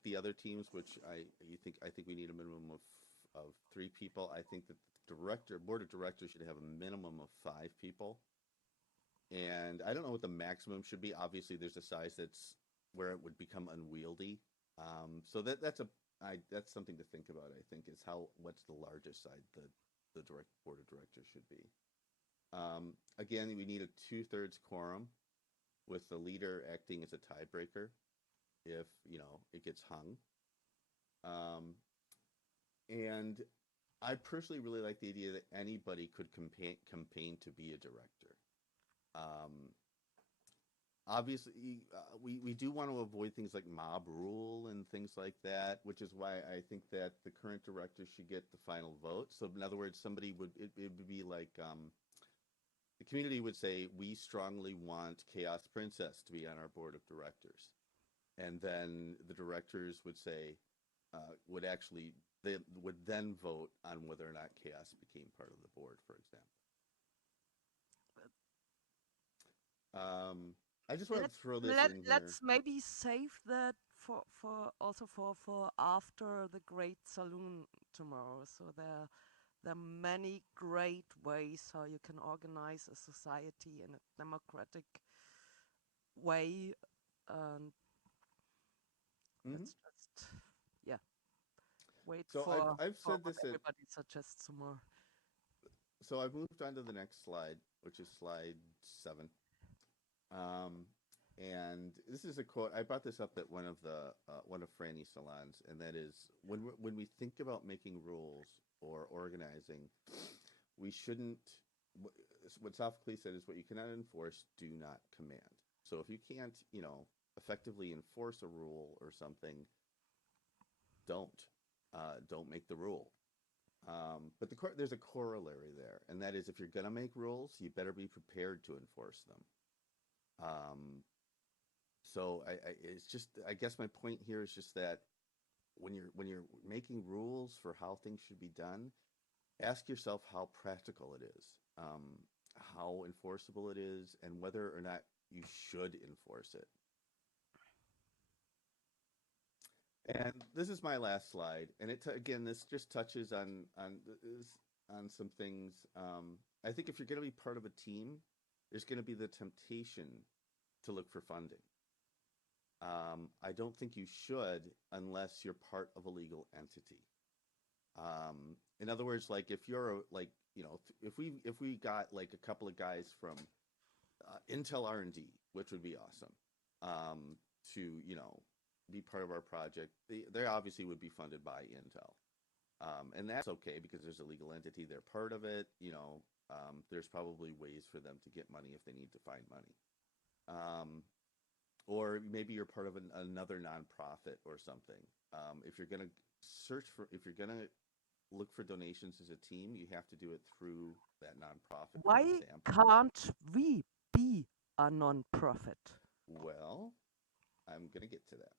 the other teams, which I think we need a minimum of 3 people. I think that the board of directors should have a minimum of 5 people. And I don't know what the maximum should be. Obviously, there's a size that's where it would become unwieldy. So that's something to think about. I think is what's the largest side the board of directors should be. Again, we need a 2/3 quorum, with the leader acting as a tiebreaker if it gets hung. And I personally really like the idea that anybody could campaign to be a director. Obviously, we do want to avoid things like mob rule and things like that, which is why I think that the current director should get the final vote. So in other words, it would be like the community would say, we strongly want Chaos Princess to be on our board of directors. And then the directors would say, they would then vote on whether or not Chaos became part of the board, for example. I just want to throw this in here. Let's maybe save that for after the Great Saloon tomorrow. So there are many great ways how you can organize a society in a democratic way. Let's just wait for I've said this everybody suggests some more. So I've moved on to the next slide, which is slide 7. And this is a quote. I brought this up at one of Franny's salons, and that is, when we think about making rules or organizing, we shouldn't. What Sophocles said is, "What you cannot enforce, do not command." So if you can't, effectively enforce a rule or something, don't make the rule. But there's a corollary there, and that is, if you're gonna make rules, you better be prepared to enforce them. So I guess my point here is just that when you're making rules for how things should be done, ask yourself how practical it is, how enforceable it is, and whether or not you should enforce it. And this is my last slide, and again, this just touches on some things. I think if you're going to be part of a team, there's going to be the temptation to look for funding. I don't think you should unless you're part of a legal entity. In other words, like if you're if we got like a couple of guys from Intel R&D, which would be awesome, to be part of our project, they obviously would be funded by Intel, and that's okay because there's a legal entity, they're part of it. There's probably ways for them to get money if they need to find money. Or maybe you're part of another nonprofit or something. If you're going to look for donations as a team, you have to do it through that nonprofit. Why can't we be a nonprofit? Well, I'm going to get to that.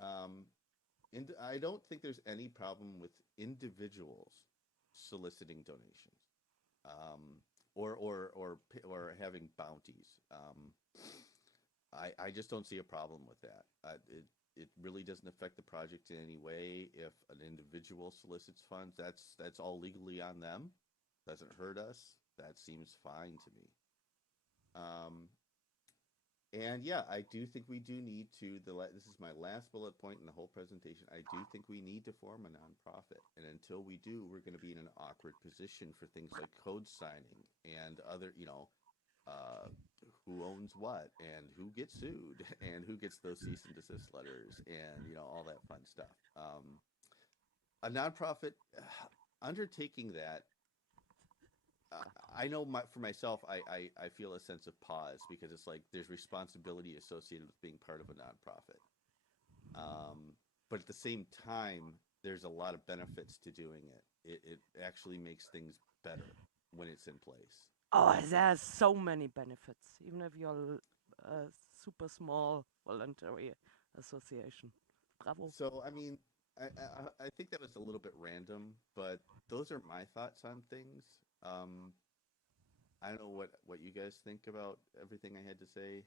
I don't think there's any problem with individuals soliciting donations, or having bounties. I just don't see a problem with that. It really doesn't affect the project in any way. If an individual solicits funds, that's all legally on them. Doesn't hurt us. That seems fine to me. And yeah, I do think we do need to. This is my last bullet point in the whole presentation. I do think we need to form a nonprofit, and until we do, we're going to be in an awkward position for things like code signing and other, who owns what and who gets sued and who gets those cease and desist letters and all that fun stuff. A nonprofit undertaking that, I know for myself, I feel a sense of pause because it's like there's responsibility associated with being part of a nonprofit. But at the same time, there's a lot of benefits to doing it. It actually makes things better when it's in place. Oh, there's so many benefits, even if you're a super small voluntary association. Bravo. So, I mean, I think that was a little bit random, but those are my thoughts on things. I don't know what you guys think about everything I had to say.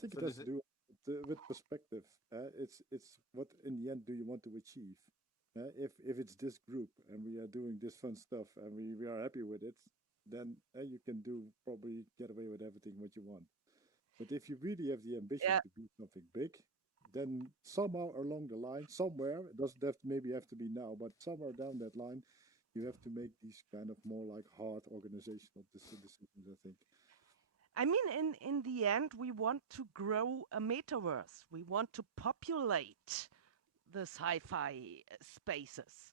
think So it has does to it? do with perspective. It's what in the end do you want to achieve? If it's this group and we are doing this fun stuff and we are happy with it, then you can probably get away with everything what you want. But if you really have the ambition Yeah, to do something big, then somehow along the line, somewhere, it doesn't have to, maybe have to be now, but somewhere down that line, you have to make these kind of more like hard organizational decisions, I think. I mean, in the end, we want to grow a metaverse. We want to populate the sci-fi spaces,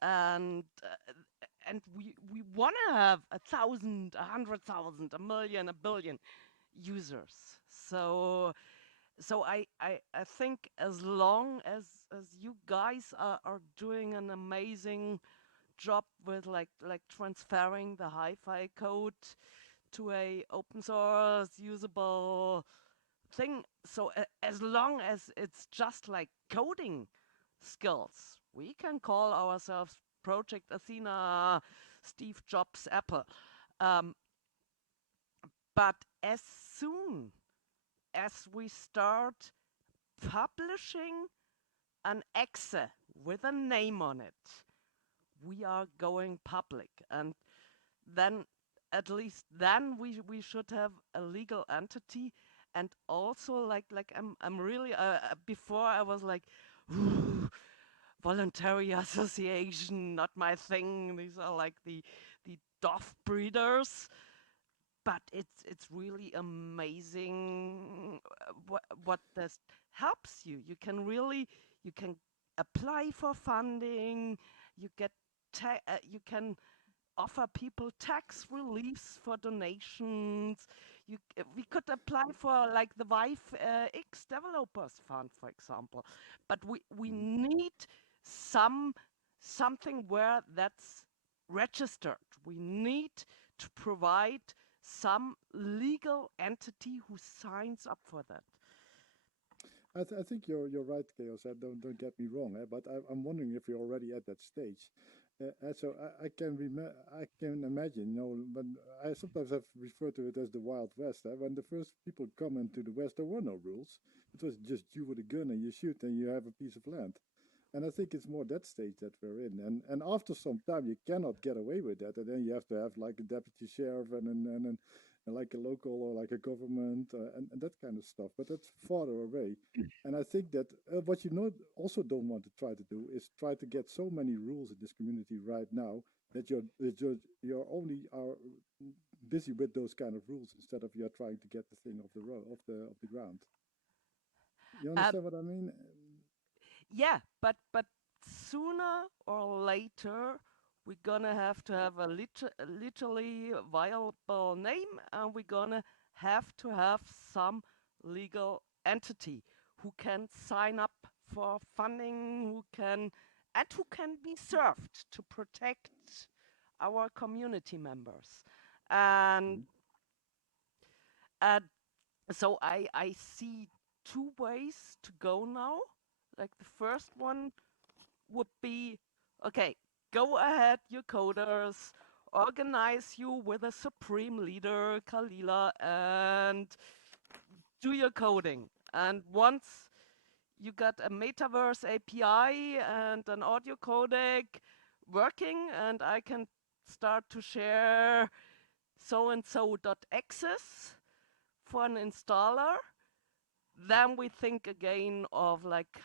and we want to have 1,000, 100,000, 1,000,000, 1,000,000,000 users. So I think as long as you guys are doing an amazing job with like transferring the hi-fi code to a open source usable thing, so as long as it's just like coding skills, we can call ourselves Project Athena, Steve Jobs Apple. um, but as soon as we start publishing an exe with a name on it, we are going public. And then, at least then, we should have a legal entity. And also, I'm really, before I was like, voluntary association, not my thing. These are like the doff breeders. But it's really amazing what this helps you. You can apply for funding. You get you can offer people tax reliefs for donations. We could apply for like the Vive X Developers Fund, for example. But we need something where that's registered. We need to provide some legal entity who signs up for that. I think you're right, Chaos. Don't get me wrong, but I'm wondering if you're already at that stage. So I can imagine, when I sometimes have referred to it as the Wild West. When the first people come into the West, there were no rules. It was just you with a gun and you shoot and you have a piece of land. And I think it's more that stage that we're in. And after some time, you cannot get away with that. And then you have to have like a deputy sheriff and like a local or like a government and that kind of stuff. But that's farther away. And I think that what you also don't want to try to do is try to get so many rules in this community right now that you're only are busy with those kind of rules instead of you're trying to get the thing off the road off the ground. You understand what I mean? Yeah, but sooner or later we're gonna have to have a literally viable name, and we're gonna have to have some legal entity who can sign up for funding, who can be served to protect our community members. And so I see two ways to go now. Like the first one would be, okay, go ahead, you coders, organize you with a supreme leader, Kalila, and do your coding. And once you got a metaverse API and an audio codec working, and I can start to share so-and-so.access for an installer, then we think again of like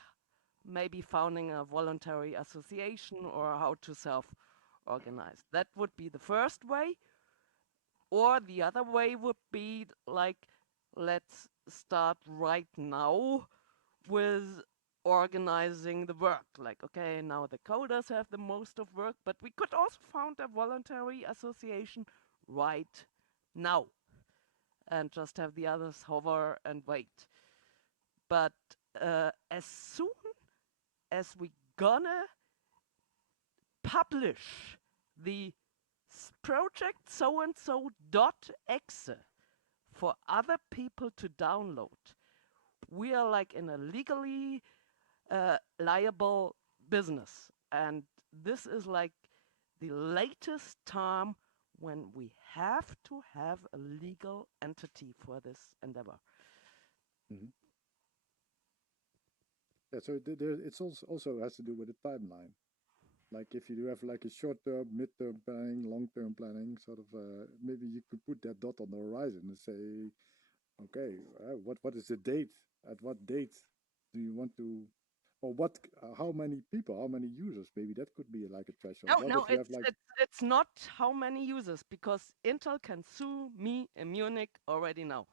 maybe founding a voluntary association or how to self-organize. That would be the first way. Or the other way would be like, let's start right now with organizing the work. Like, okay, now the coders have the most of work, but we could also found a voluntary association right now and just have the others hover and wait. But as soon as we gonna publish the project so and so dot exe for other people to download, we are like in a legally liable business. And this is like the latest term when we have to have a legal entity for this endeavor. Mm-hmm. Yeah, so it's also has to do with the timeline. Like if you do have like a short-term, mid-term planning, long-term planning, sort of, maybe you could put that dot on the horizon and say, okay, what is the date? At what date do you want to, or what? How many people? How many users? Maybe that could be like a threshold. No, What no, if you have like? it's not how many users, because Intel can sue me in Munich already now.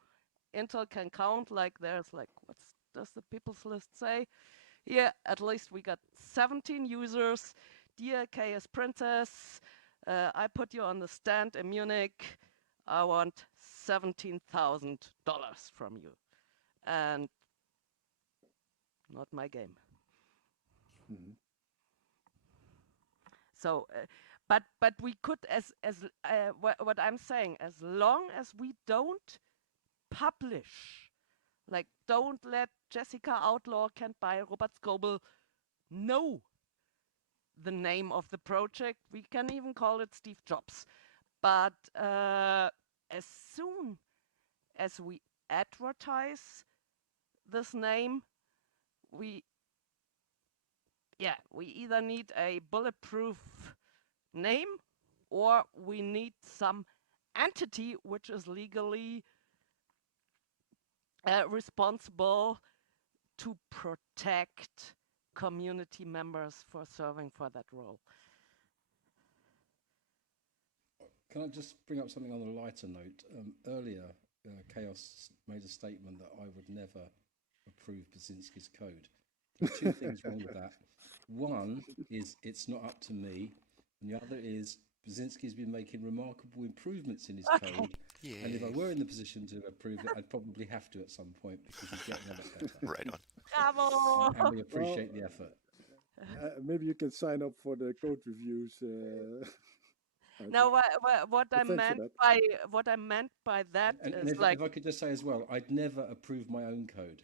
Intel can count, like there's like, what does the people's list say? Here, at least we got 17 users. Dear KS Princess, I put you on the stand in Munich. I want $17,000 from you. And not my game. Mm-hmm. So, but we could, what I'm saying, as long as we don't publish, like don't let Jessica Outlaw Can't Buy Robert Scoble know the name of the project. We can even call it Steve Jobs. But as soon as we advertise this name, we either need a bulletproof name, or we need some entity which is legally responsible to protect community members for serving for that role. Can I just bring up something on a lighter note? Earlier, Chaos made a statement that I would never approve Brzezinski's code. There are two things wrong with that. One is it's not up to me, and the other is Brzezinski's been making remarkable improvements in his code. Yay. And if I were in the position to approve it, I'd probably have to at some point because he's getting a lot better. Right on. Bravo! And we appreciate the effort. Maybe you can sign up for the code reviews. Now, what I meant by that and is if, like, if I could just say as well, I'd never approve my own code.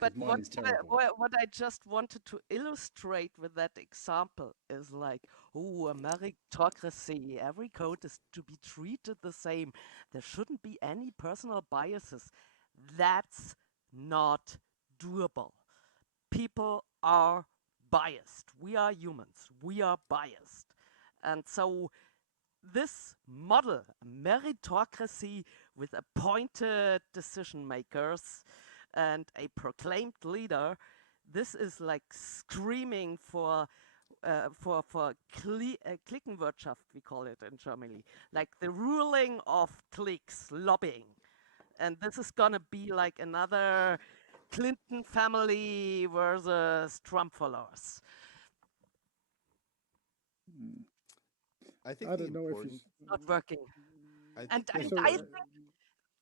But mine is terrible. what I just wanted to illustrate with that example is like, oh, a meritocracy. Every code is to be treated the same. There shouldn't be any personal biases. That's not doable. People are biased. We are humans. We are biased. And so this model, meritocracy with appointed decision makers and a proclaimed leader, this is like screaming for Cliquenwirtschaft, we call it in Germany, like the ruling of cliques, lobbying. And this is gonna be like another Clinton family versus Trump followers. I think I don't know if it's not working. I think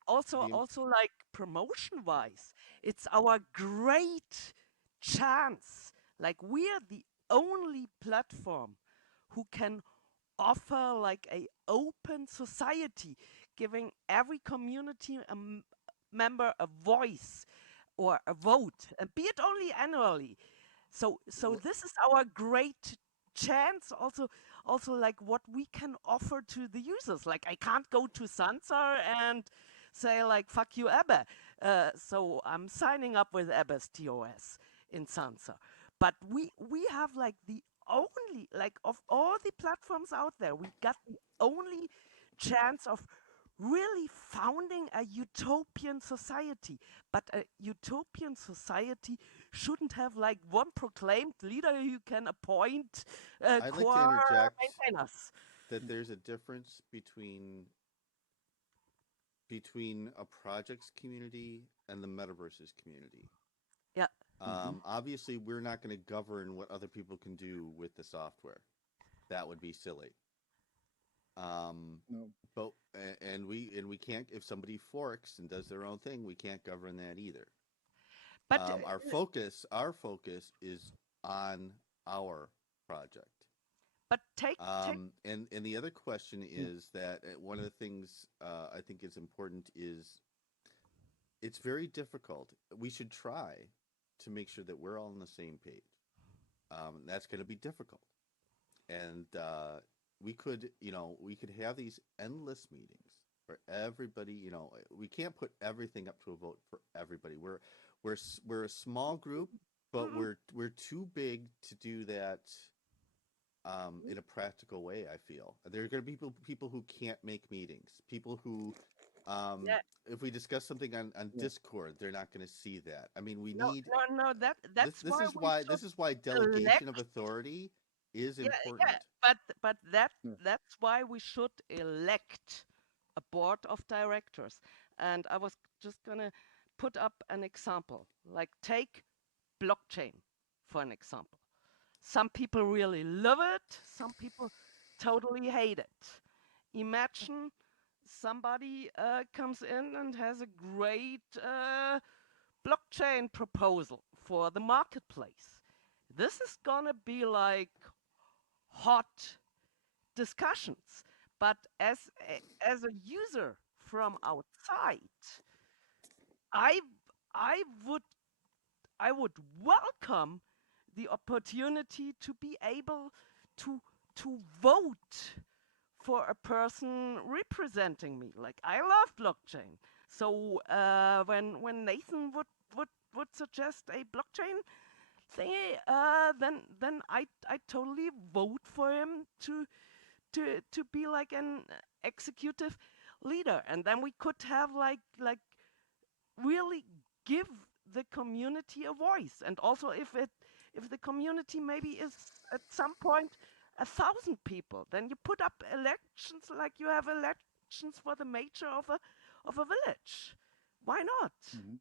also like promotion-wise, it's our great chance. Like we are the only platform who can offer like a open society, giving every community member a voice or a vote, and be it only annually. So this is our great chance, also like what we can offer to the users. Like I can't go to Sansa and say like fuck you Ebbe. So I'm signing up with Ebbe's TOS in Sansa. But we have like the only, like of all the platforms out there, we got the only chance of really founding a utopian society. But a utopian society shouldn't have like one proclaimed leader you can appoint I'd like to interject maintainers. That there's a difference between a project's community and the metaverse's community. Yeah. Obviously, we're not going to govern what other people can do with the software. That would be silly. No. But and we can't, if somebody forks and does their own thing, we can't govern that either. But our focus is on our project. But take and the other question is that one of the things I think is important is it's very difficult. We should try to make sure that we're all on the same page. That's going to be difficult, and we could have these endless meetings where everybody, we can't put everything up to a vote for everybody. We're a small group, but we're too big to do that in a practical way. I feel there are going to be people who can't make meetings, people who if we discuss something on Discord, they're not going to see that. I mean, we need that's this is why delegation of authority is important. But that's why we should elect a board of directors. And I was just gonna put up an example, like take blockchain for an example. Some people really love it, some people totally hate it. Imagine somebody comes in and has a great blockchain proposal for the marketplace. This is gonna be like hot discussions. But as a user from outside, I would welcome the opportunity to be able to vote for a person representing me. Like, I love blockchain, so when Nathan would suggest a blockchain thingy, then I totally vote for him to be like an executive leader, and then we could have like really give the community a voice. And also if the community maybe is at some point 1,000 people, then you put up elections like you have elections for the mayor of a village. Why not? Mm-hmm.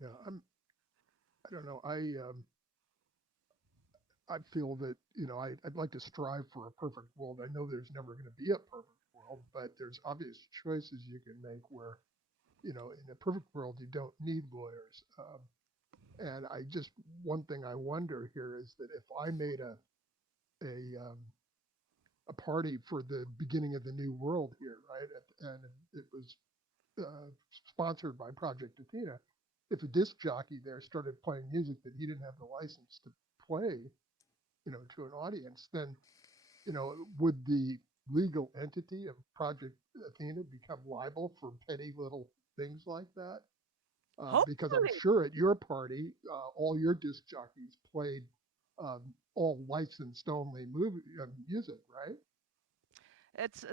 Yeah, I don't know. I feel that, I'd like to strive for a perfect world. I know there's never going to be a perfect world, but there's obvious choices you can make where, in a perfect world, you don't need lawyers. And one thing I wonder here is that if I made a party for the beginning of the new world here, right, and it was sponsored by Project Athena, if a disc jockey there started playing music that he didn't have the license to play, to an audience, then, would the legal entity of Project Athena become liable for petty little things like that? Because I'm sure at your party, all your disc jockeys played all licensed only music, right?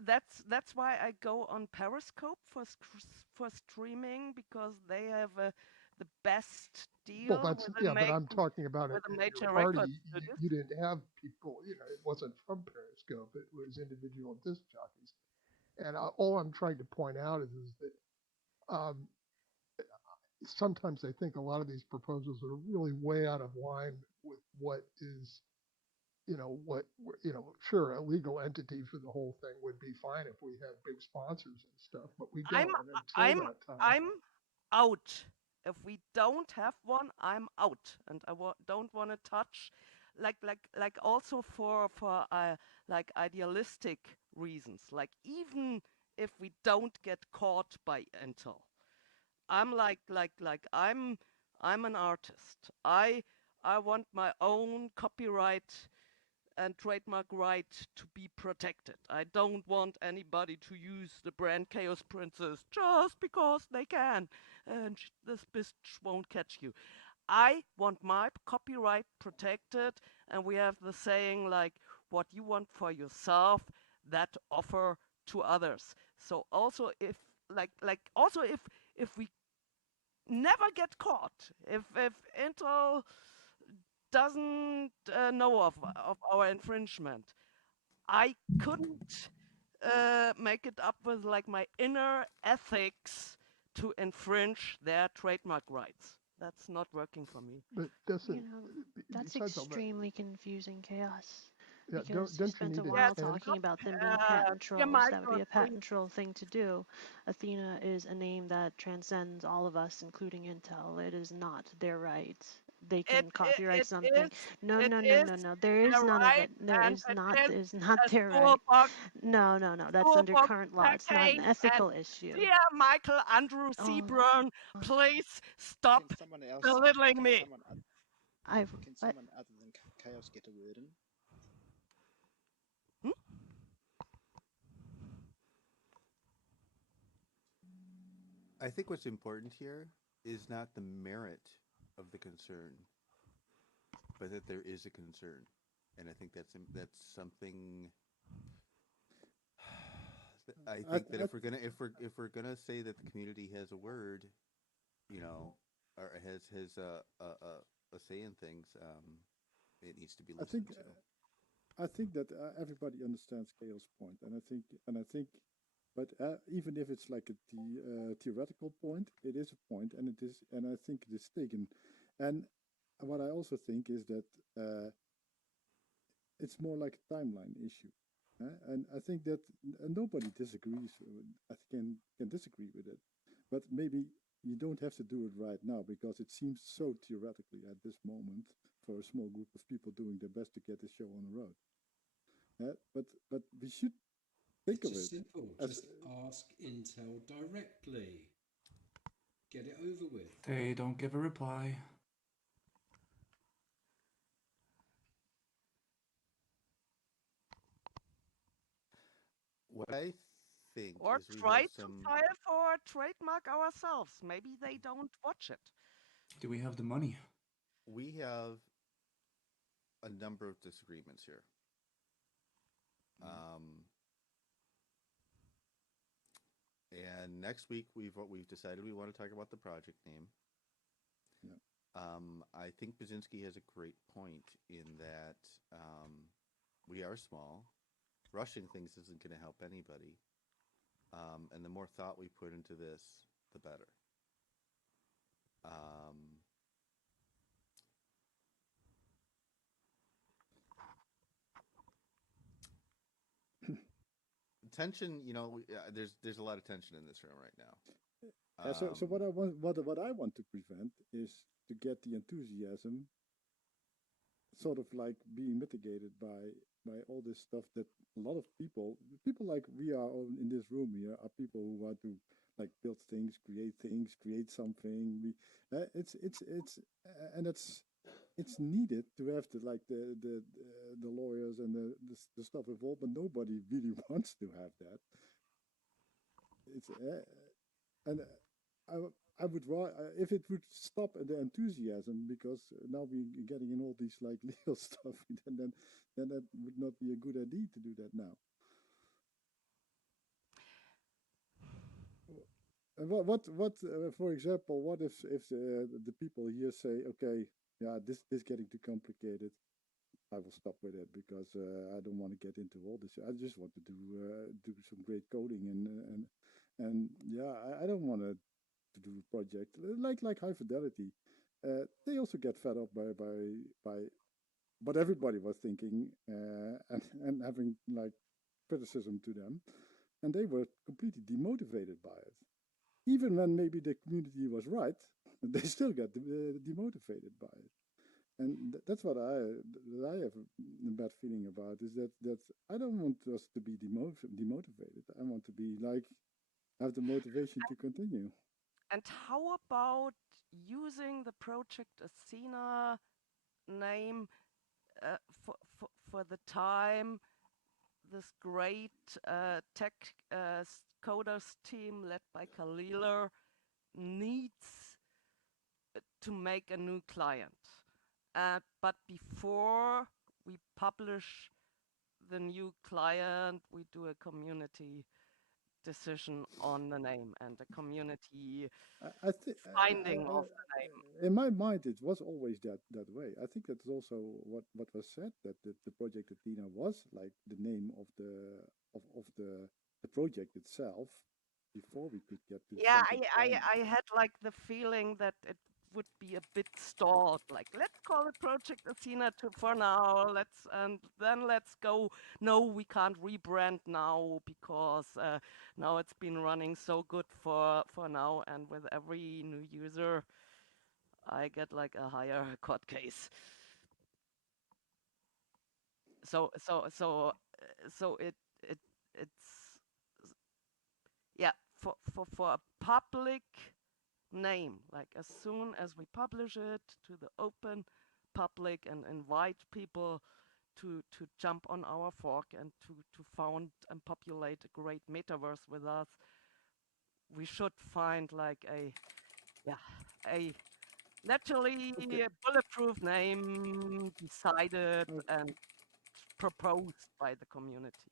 That's why I go on Periscope for streaming, because they have the best deal. Well, but I'm talking about it at your party. You didn't have people, it wasn't from Periscope. It was individual disc jockeys. And all I'm trying to point out is that sometimes I think a lot of these proposals are really way out of line with what is, sure, a legal entity for the whole thing would be fine if we had big sponsors and stuff, but we don't. I'm out. If we don't have one, I'm out, and I don't want to touch, like also for like idealistic reasons. Like, even if we don't get caught by Intel, I'm I'm an artist. I want my own copyright and trademark right to be protected. I don't want anybody to use the brand Chaos Princess just because they can, and this bitch won't catch you. I want my copyright protected, and we have the saying, like, what you want for yourself, that offer to others. So also if we never get caught, if Intel doesn't know of our infringement, I couldn't make it up with like my inner ethics to infringe their trademark rights. That's not working for me. But doesn't, that's extremely confusing, Chaos. Yeah, because you spent a while talking about them being patent trolls. That would be a patent troll thing to do. Athena is a name that transcends all of us, including Intel. It is not their right. They can copyright something. No. There is none of it. There is not their right. No. That's under current law. It's not an ethical issue. Dear Michael Andrew Seaburn, please stop belittling me. Can someone other than Chaos get a word in? I think what's important here is not the merit of the concern, but that there is a concern, and I think that's something. I think that if we're gonna say that the community has a word, or has a say in things, it needs to be I listened think to. I think that everybody understands Kale's point, and I think, but even if it's like a theoretical point, it is a point, and I think it is taken. And what I also think is that it's more like a timeline issue, and I think that nobody disagrees. I can disagree with it, but maybe you don't have to do it right now because it seems so theoretically at this moment for a small group of people doing their best to get the show on the road. But we should think It's of just it simple. as Just ask Intel directly. Get it over with. They don't give a reply. What I think Or is we try have to some. file for a trademark ourselves. Maybe they don't watch it. Do we have the money? We have a number of disagreements here. And next week we've decided we want to talk about the project name. Yeah. I think Basinski has a great point in that we are small. Rushing things isn't going to help anybody. And the more thought we put into this, the better. Tension, there's a lot of tension in this room right now. so what I want to prevent is to get the enthusiasm sort of like being mitigated by all this stuff that a lot of people like we are in this room here are people who want to like build things, create something. It's and it's needed to have the lawyers and the stuff involved, but nobody really wants to have that. It's and I would if it would stop at the enthusiasm, because now we're getting in all these like legal stuff, then that would not be a good idea to do that now. What for example, what if the people here say, okay, yeah, this getting too complicated, I will stop with it because I don't want to get into all this. I just want to do some great coding and yeah, I don't want to do a project like High Fidelity. They also get fed up by what everybody was thinking and having like criticism to them, and they were completely demotivated by it. Even when maybe the community was right, they still get demotivated by it. And that's what I have a bad feeling about, is that I don't want us to be demotivated. I want to be like have the motivation to continue. And how about using the project Athena name for the time this great tech coders team led by Khalila needs to make a new client? But before we publish the new client, we do a community decision on the name and a community finding of the name. In my mind, it was always that way. I think that's also what was said, that the project Athena was like the name of the project itself before we could get to Yeah, something. I had like the feeling that it would be a bit stalled. Like, let's call it Project Athena for now. Let's go. No, we can't rebrand now because now it's been running so good for now, and with every new user, I get like a higher court case. So it's yeah, for a public name, like as soon as we publish it to the open public and invite people to jump on our fork and to found and populate a great metaverse with us, we should find like a naturally bulletproof name decided and proposed by the community.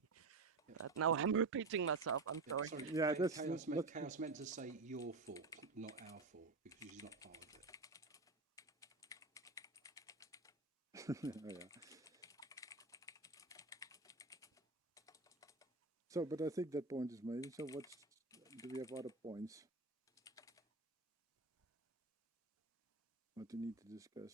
But now I'm repeating myself. I'm sorry. Sorry, Yeah, that's Chaos meant to say your fork, not our fork, because she's not part of it. Oh, yeah. So, but I think that point is made. So, do we have other points? What we need to discuss?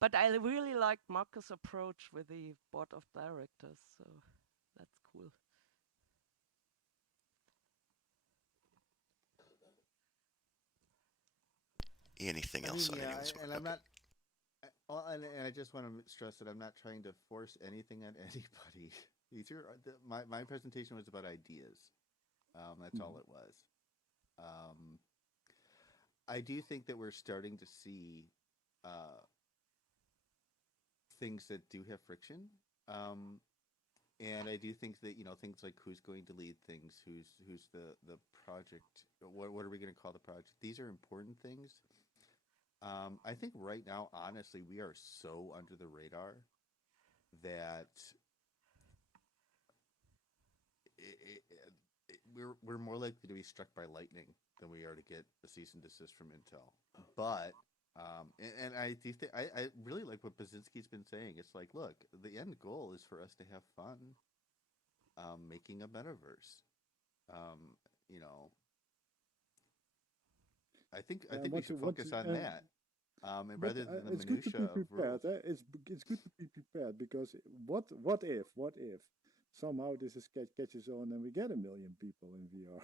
But I really like Marcus' approach with the board of directors, so that's cool. Anything else on anyone's and I'm not. And I just want to stress that I'm not trying to force anything on anybody. These are my presentation was about ideas. That's all it was. I do think that we're starting to see things that do have friction. And I do think that things like who's going to lead things, who's the project, what are we going to call the project? These are important things. I think right now, honestly, we are so under the radar that we're more likely to be struck by lightning than we are to get a cease and desist from Intel. But and I do think I really like what Basinski's been saying. It's like, look, the end goal is for us to have fun making a metaverse. I think we should focus on that. And rather than the it's good to be minutia of prepared. rules. It's good to be prepared because what if somehow this is catches on and we get 1 million people in VR?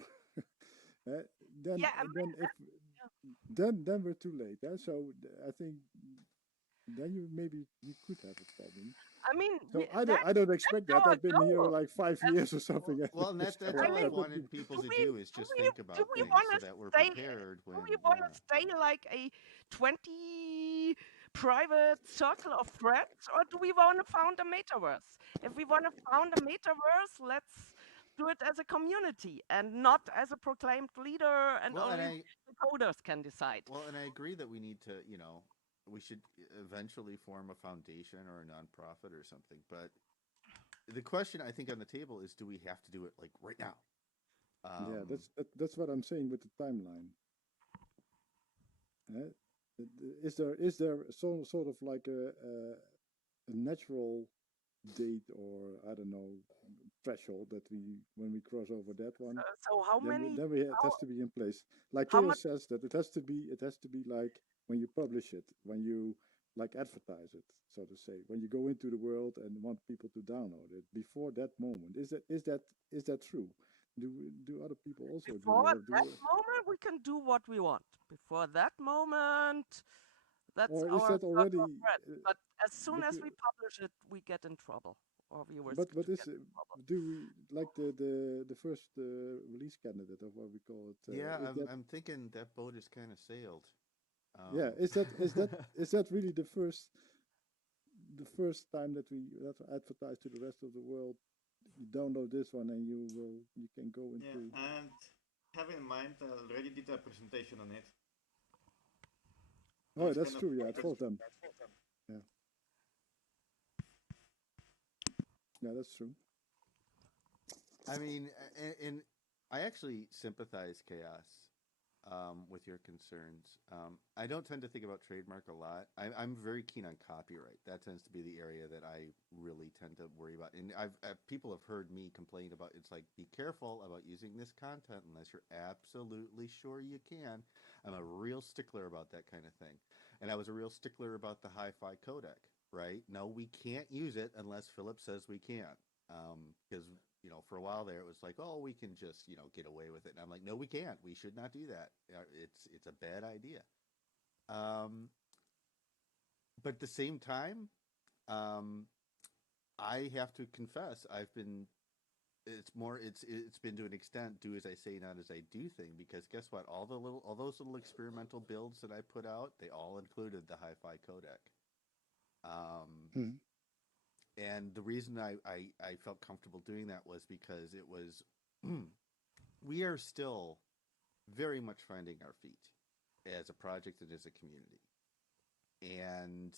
Then we're too late. So I think then you could have a problem. I mean, so I don't expect that. I've been here like 5 years or something. Well, and that's all I wanted people to do is just think about things so that we're prepared when. Do we want to stay like a 20 private circle of friends, or do we want to found a metaverse? If we want to found a metaverse, let's do it as a community and not as a proclaimed leader, and only the coders can decide. Well, and I agree that we need to, we should eventually form a foundation or a nonprofit or something. But the question I think on the table is, do we have to do it like right now? Yeah, that's what I'm saying with the timeline. Is there some sort of like a natural date or I don't know threshold that when we cross over that one? So how many? It has to be in place. Like Chaos says that it has to be like when you publish it, when you like advertise it, so to say, when you go into the world and want people to download it. Before that moment, is that true? Do other people also Before that moment, we can do what we want. Before that moment, that's or is our that already? But as soon as we publish it, we get in trouble. Or viewers but get is in trouble. do we like the first release candidate of what we call it? Yeah, I'm thinking that boat is kind of sailed. Yeah, is that really the first time that we advertise to the rest of the world? You download this one and you can go into. Yeah, and have in mind, I already did a presentation on it. Oh, that's true. Yeah, I told them. Yeah. Yeah, that's true. I mean, and I actually sympathize, Chaos, with your concerns. I don't tend to think about trademark a lot. I'm very keen on copyright. That tends to be the area that I really tend to worry about. And people have heard me complain about. It's like, be careful about using this content unless you're absolutely sure you can. I'm a real stickler about that kind of thing. And I was a real stickler about the hi-fi codec. Right? No, we can't use it unless Philip says we can. Because for a while there it was like, oh, we can just get away with it, and I'm like, no, we can't. We should not do that. It's a bad idea. But at the same time, I have to confess, it's been to an extent do as I say, not as I do thing, because guess what? All those little experimental builds that I put out, they all included the hi-fi codec. And the reason I felt comfortable doing that was because it was we are still very much finding our feet as a project and as a community. And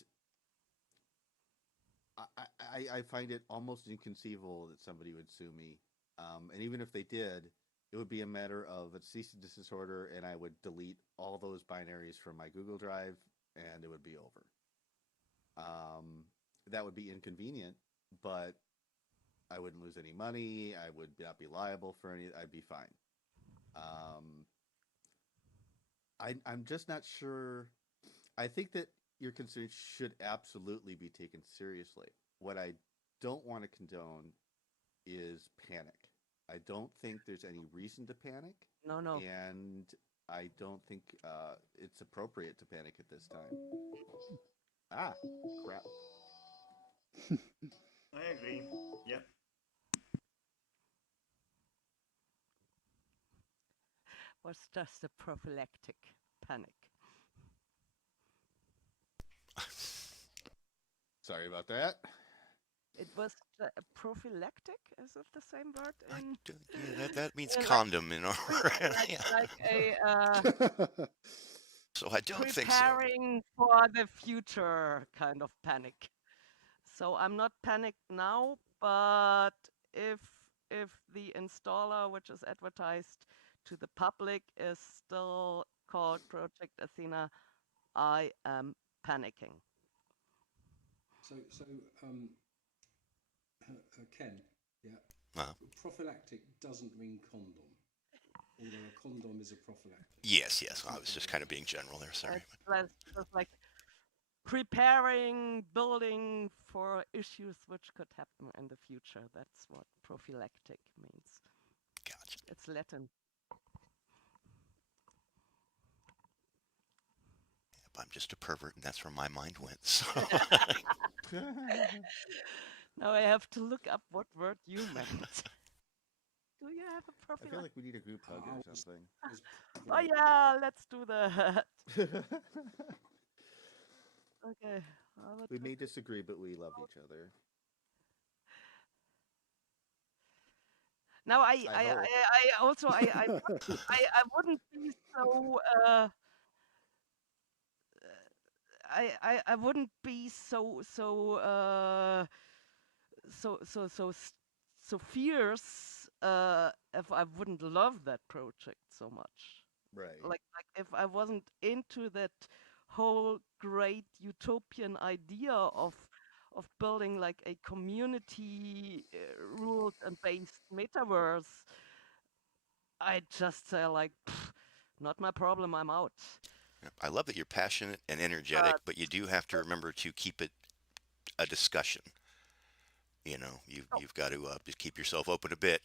I find it almost inconceivable that somebody would sue me. And even if they did, it would be a matter of a cease and desist order, and I would delete all those binaries from my Google Drive, and it would be over. That would be inconvenient, but I wouldn't lose any money. I would not be liable for any. I'd be fine. I'm just not sure. I think that your concerns should absolutely be taken seriously. What I don't want to condone is panic. I don't think there's any reason to panic. No. And I don't think it's appropriate to panic at this time. Ah, crap. I agree. Yeah. Was just a prophylactic panic. Sorry about that. It was prophylactic. Is it the same word? Yeah, that means condom in our. like a. So I don't think so. Preparing for the future kind of panic. So I'm not panicked now, but if the installer, which is advertised to the public, is still called Project Athena, I am panicking. So Ken, yeah. Prophylactic doesn't mean condom, although a condom is a prophylactic. Yes. I was just kind of being general there. Sorry. It's like preparing, building for issues which could happen in the future. That's what prophylactic means. Gotcha. It's Latin. I'm just a pervert, and that's where my mind went. So. Now I have to look up what word you meant. Do you have a prophylactic? I feel like we need a group hug or something. Oh yeah, let's do that. Okay. We may disagree, but we love each other. Now I also I wouldn't be so I wouldn't be so fierce if I wouldn't love that project so much. Right. Like if I wasn't into that whole great utopian idea of building like a community ruled and based metaverse, I'd just say like, not my problem, I'm out. I love that you're passionate and energetic, but you do have to remember to keep it a discussion. You know, you've got to just keep yourself open a bit.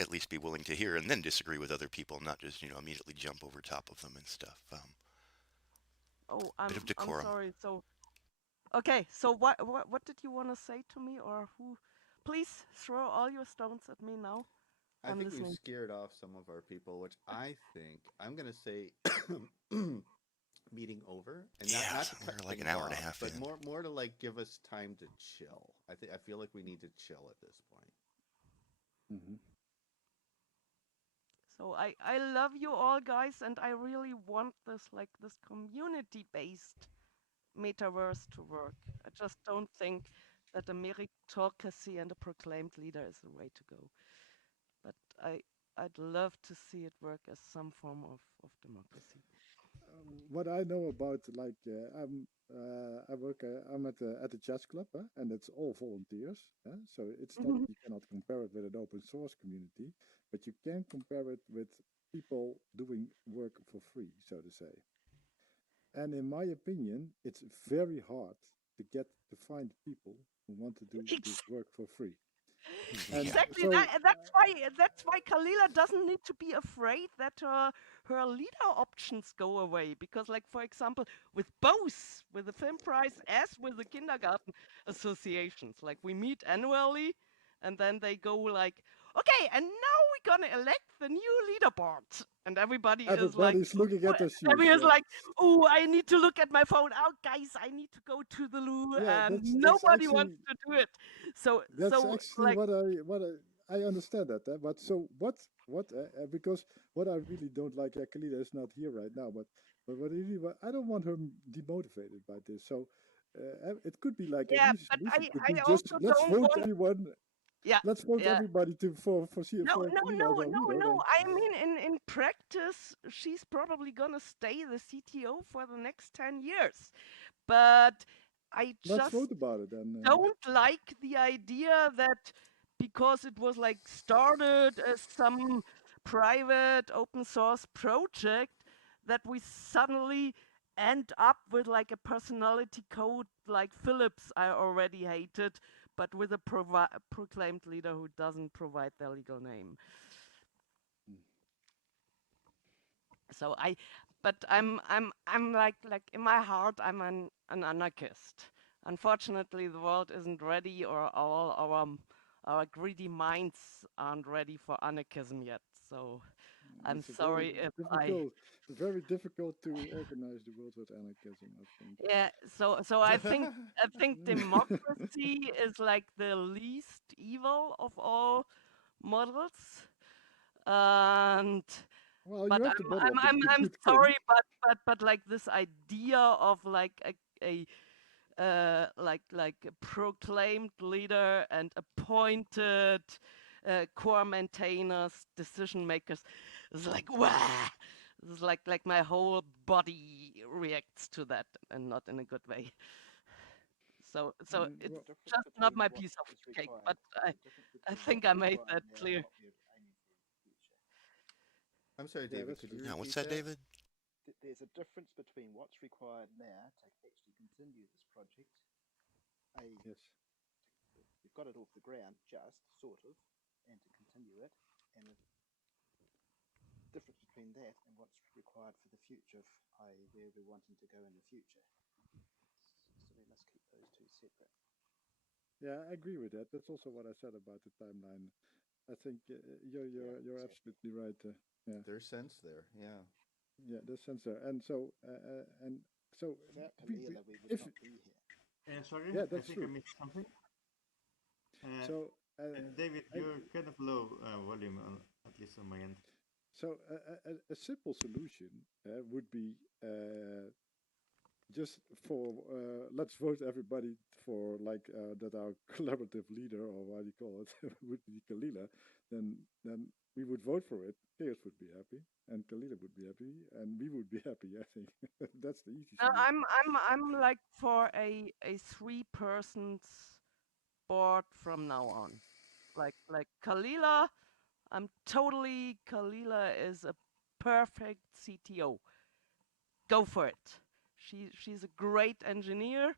At least be willing to hear and then disagree with other people, not just immediately jump over top of them and stuff. I'm bit of decorum. sorry. So, okay. So what did you want to say to me, or who? Please throw all your stones at me now. I think we've scared off some of our people, which I think I'm going to say meeting over, and not to cut like an things hour and a off, half but in. more to like give us time to chill. I feel like we need to chill at this point. Mm-hmm. So I love you all, guys, and I really want this community-based metaverse to work. I just don't think that a meritocracy and a proclaimed leader is the way to go. But I'd love to see it work as some form of democracy. What I know about, like, I'm at the chess club, and it's all volunteers. So it's not, you cannot compare it with an open source community, but you can compare it with people doing work for free, so to say. And in my opinion, it's very hard to find people who want to do this work for free. Exactly. So, that's why Kalila doesn't need to be afraid that her leader options go away. Because, like, for example, with both, with the film prize as with the kindergarten associations, like we meet annually, and then they go like, okay, and now we're gonna elect the new leaderboard. And Everybody's looking at their shoes. everybody's like, oh, I need to look at my phone. Oh, guys, I need to go to the loo, and that's nobody actually, wants to do it. So, that's actually like, what I understand that. But so what? Because what I really don't like, Kalida is not here right now. But what I don't want her demotivated by this. So it could be like yeah, an easy but solution. Could I be just also let's don't vote want. everyone. Yeah, Let's vote yeah. everybody for No, for no, Kalida no, as our no, leader. no. I mean, in practice, she's probably gonna stay the CTO for the next 10 years. But I Let's just vote about it then. don't like the idea that because it was like started as some private open source project, that we suddenly end up with like a personality code like Phillips I already hated, but with a proclaimed leader who doesn't provide their legal name. So I'm like in my heart I'm an anarchist. Unfortunately, the world isn't ready, or our greedy minds aren't ready for anarchism yet. So I'm It's a sorry if I. very difficult to organize the world with anarchism, I think. Yeah, so I think democracy is like the least evil of all models, and well, but you have the model of the I'm good king. sorry, but like this idea of like a like a proclaimed leader and appointed core maintainers, decision makers, is like wow. It's like my whole body reacts to that, and not in a good way. So it's just not my piece of cake, but I think I made that clear. I'm sorry, David. Could you Yeah, repeat what's that, David? There's a difference between what's required now to actually continue this project. Yes. We've got it off the ground, just sort of, and to continue it, and a difference between that and what's required for the future, i.e., where we're wanting to go in the future. So we must keep those two separate. Yeah, I agree with that. That's also what I said about the timeline. I think you're exactly. absolutely right. Yeah, there's sense there. Yeah. Yeah, there's sense there, and so Without Kalila, we would if not be here. Sorry, yeah, I that's think true. I missed something. So David, you're kind of low volume, at least on my end. So a simple solution would be just for let's vote everybody for like that our collaborative leader, or what do you call it, would be Kalila. Then we would vote for it. Chaos would be happy, and Kalila would be happy, and we would be happy. I think that's the easy solution. I'm like for a 3-person board from now on. Like Kalila, Kalila is a perfect CTO. Go for it. She's a great engineer,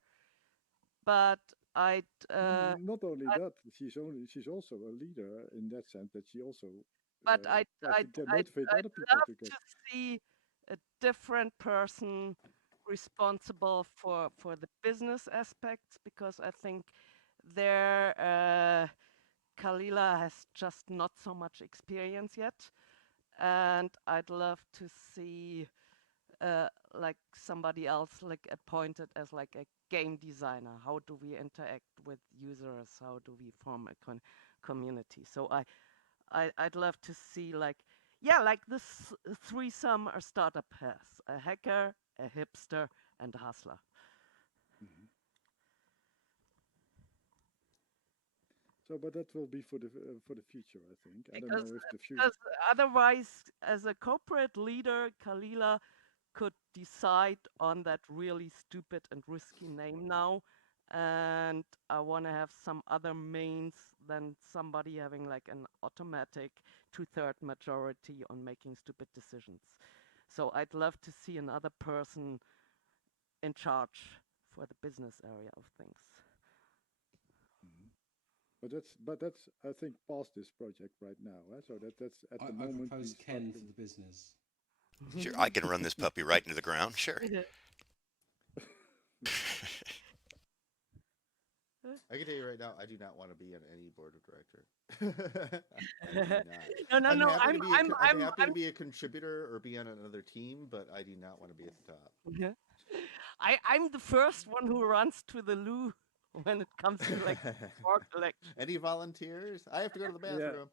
but Not only that, she's also a leader in that sense that she also but tries to motivate other people love to get. to see a different person responsible for the business aspects, because I think there Kalila has just not so much experience yet, and I'd love to see like somebody else like appointed as like a game designer. How do we interact with users? How do we form a community? So I'd love to see like like this threesome a startup has: a hacker, a hipster, and a hustler. Mm-hmm. So, but that will be for the future, I think. I don't know if the future. Because otherwise, as a corporate leader, Kalila could decide on that really stupid and risky name now, and I want to have some other means than somebody having like an automatic 2/3 majority on making stupid decisions. So I'd love to see another person in charge for the business area of things. Mm-hmm. But that's I think past this project right now. So that's at the moment. I propose Ken for the business. Sure, I can run this puppy right into the ground. Sure. I can tell you right now, I do not want to be on any board of director. I do not. No, I'm no. happy to be I'm happy to be a contributor or be on another team, but I do not want to be at the top. Yeah. I'm the first one who runs to the loo when it comes to like art collection. Any volunteers? I have to go to the bathroom.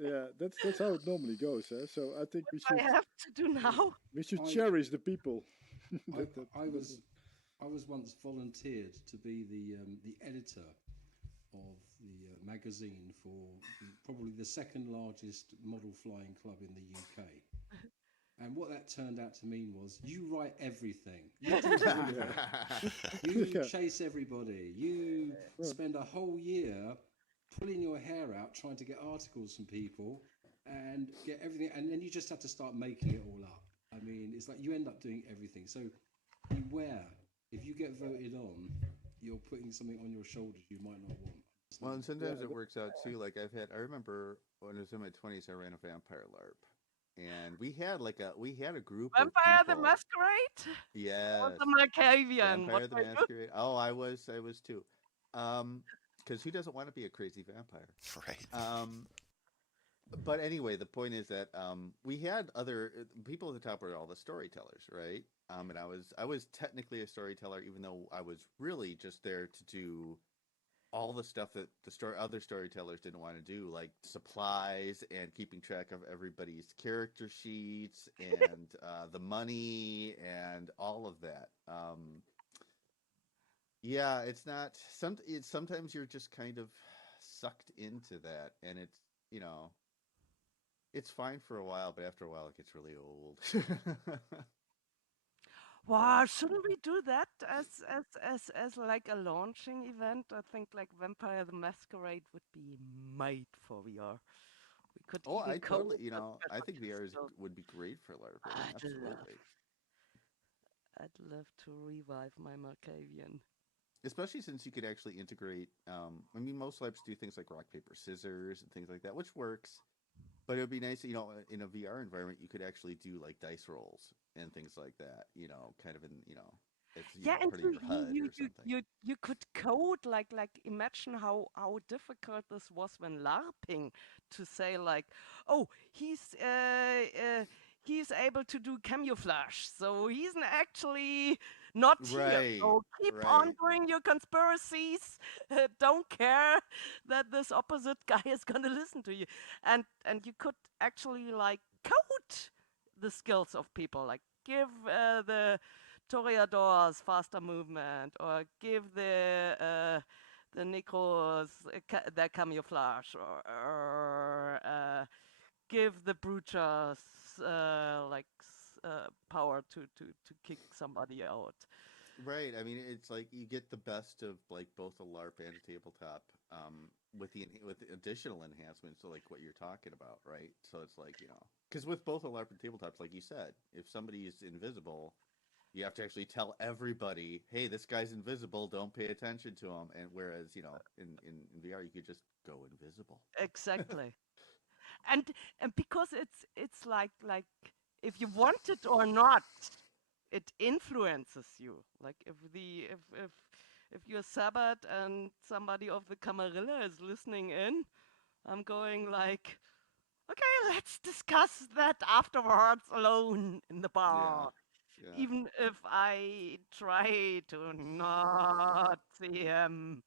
Yeah, that's how it normally goes. So I think we What should. I have to do now? We should cherish the people. I was once volunteered to be the editor of the magazine for probably the second largest model flying club in the UK. And what that turned out to mean was you write everything. You do everything. You chase everybody. You spend a whole year pulling your hair out trying to get articles from people and get everything. And then you just have to start making it all up. I mean, it's like you end up doing everything. So beware. If you get voted on, you're putting something on your shoulders you might not want. Well, and sometimes it works out too. Like I remember when I was in my 20s, I ran a vampire LARP. And we had a group Vampire of people. the Masquerade? Yes. Or the Malkavian? Vampire the Masquerade. Oh, I was too. Because who doesn't want to be a crazy vampire? Right. But anyway, the point is that we had other people at the top were all the storytellers, right? And I was technically a storyteller, even though I was really just there to do all the stuff that other storytellers didn't want to do, like supplies and keeping track of everybody's character sheets and the money and all of that. Yeah, it's not sometimes you're just kind of sucked into that, and it's it's fine for a while, but after a while it gets really old. Wow, shouldn't we do that as like a launching event? I think like Vampire the Masquerade would be made for VR. We could even I code totally, it, I think VR would be great for LARPing. Absolutely. I'd love to revive my Malkavian. Especially since you could actually integrate. I mean, most LARPs do things like rock, paper, scissors and things like that, which works. But it would be nice, in a VR environment, you could actually do like dice rolls and things like that. Kind of in, it's And part of your HUD or something. You could code like imagine how difficult this was when LARPing to say like, oh, he's able to do camouflage, so he's actually not here. So keep on doing your conspiracies. Don't care that this opposite guy is gonna listen to you, and you could actually like code the skills of people, like give the toreadors faster movement, or give the necros their camouflage, or give the brutures power to kick somebody out. Right. I mean, it's like you get the best of like both a LARP and a tabletop, with the additional enhancements, so like what you're talking about, right? So it's like because with both a LARP and tabletops, like you said, if somebody is invisible, you have to actually tell everybody, hey, this guy's invisible, don't pay attention to him. And whereas in VR, you could just go invisible. Exactly. and because it's like if you want it or not, it influences you. Like if you're Sabbath and somebody of the Camarilla is listening in, I'm going like, okay, let's discuss that afterwards alone in the bar. Yeah. Even if I try to not see him.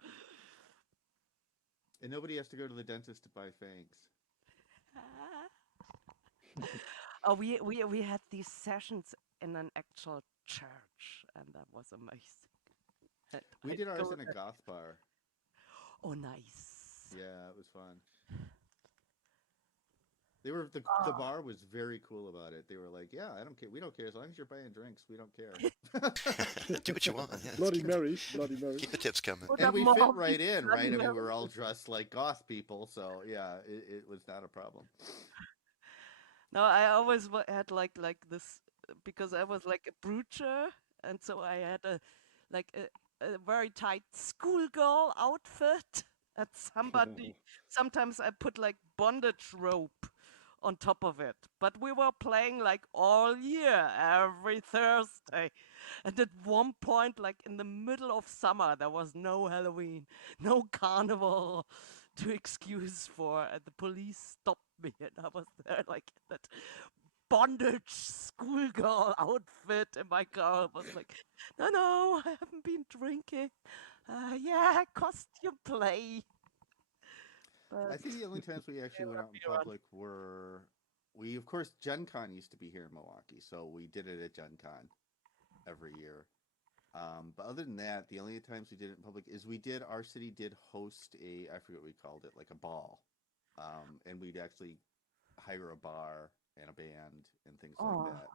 And nobody has to go to the dentist to buy fangs. Oh, we had these sessions in an actual church, and that was amazing. We did ours in a goth bar. Oh, nice. Yeah, it was fun. The bar was very cool about it. They were like, "Yeah, I don't care. We don't care as long as you're buying drinks. We don't care. Do what you want. Yeah, Bloody Mary. Keep the tips coming." And we fit right in, right? I mean, we were all dressed like goth people, so yeah, it was not a problem. No, I always had like this, because I was like a broocher, and so I had a very tight schoolgirl outfit, and sometimes I put like bondage rope on top of it. But we were playing like all year, every Thursday. And at one point, like in the middle of summer, there was no Halloween, no carnival to excuse for. And the police stopped me, and I was there like in that bondage schoolgirl outfit in my car. I was like, no, I haven't been drinking. Yeah, costume play. But I think the only times we actually went out in public were of course, Gen Con used to be here in Milwaukee, so we did it at Gen Con every year. But other than that, the only times we did it in public is our city did host I forget what we called it, like a ball. And we'd actually hire a bar and a band and things like that.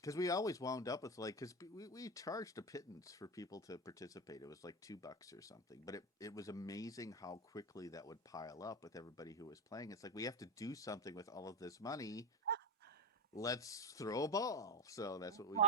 Because we always wound up with because we charged a pittance for people to participate. It was like $2 or something, but it was amazing how quickly that would pile up with everybody who was playing. It's like we have to do something with all of this money. Let's throw a ball. So that's what we did.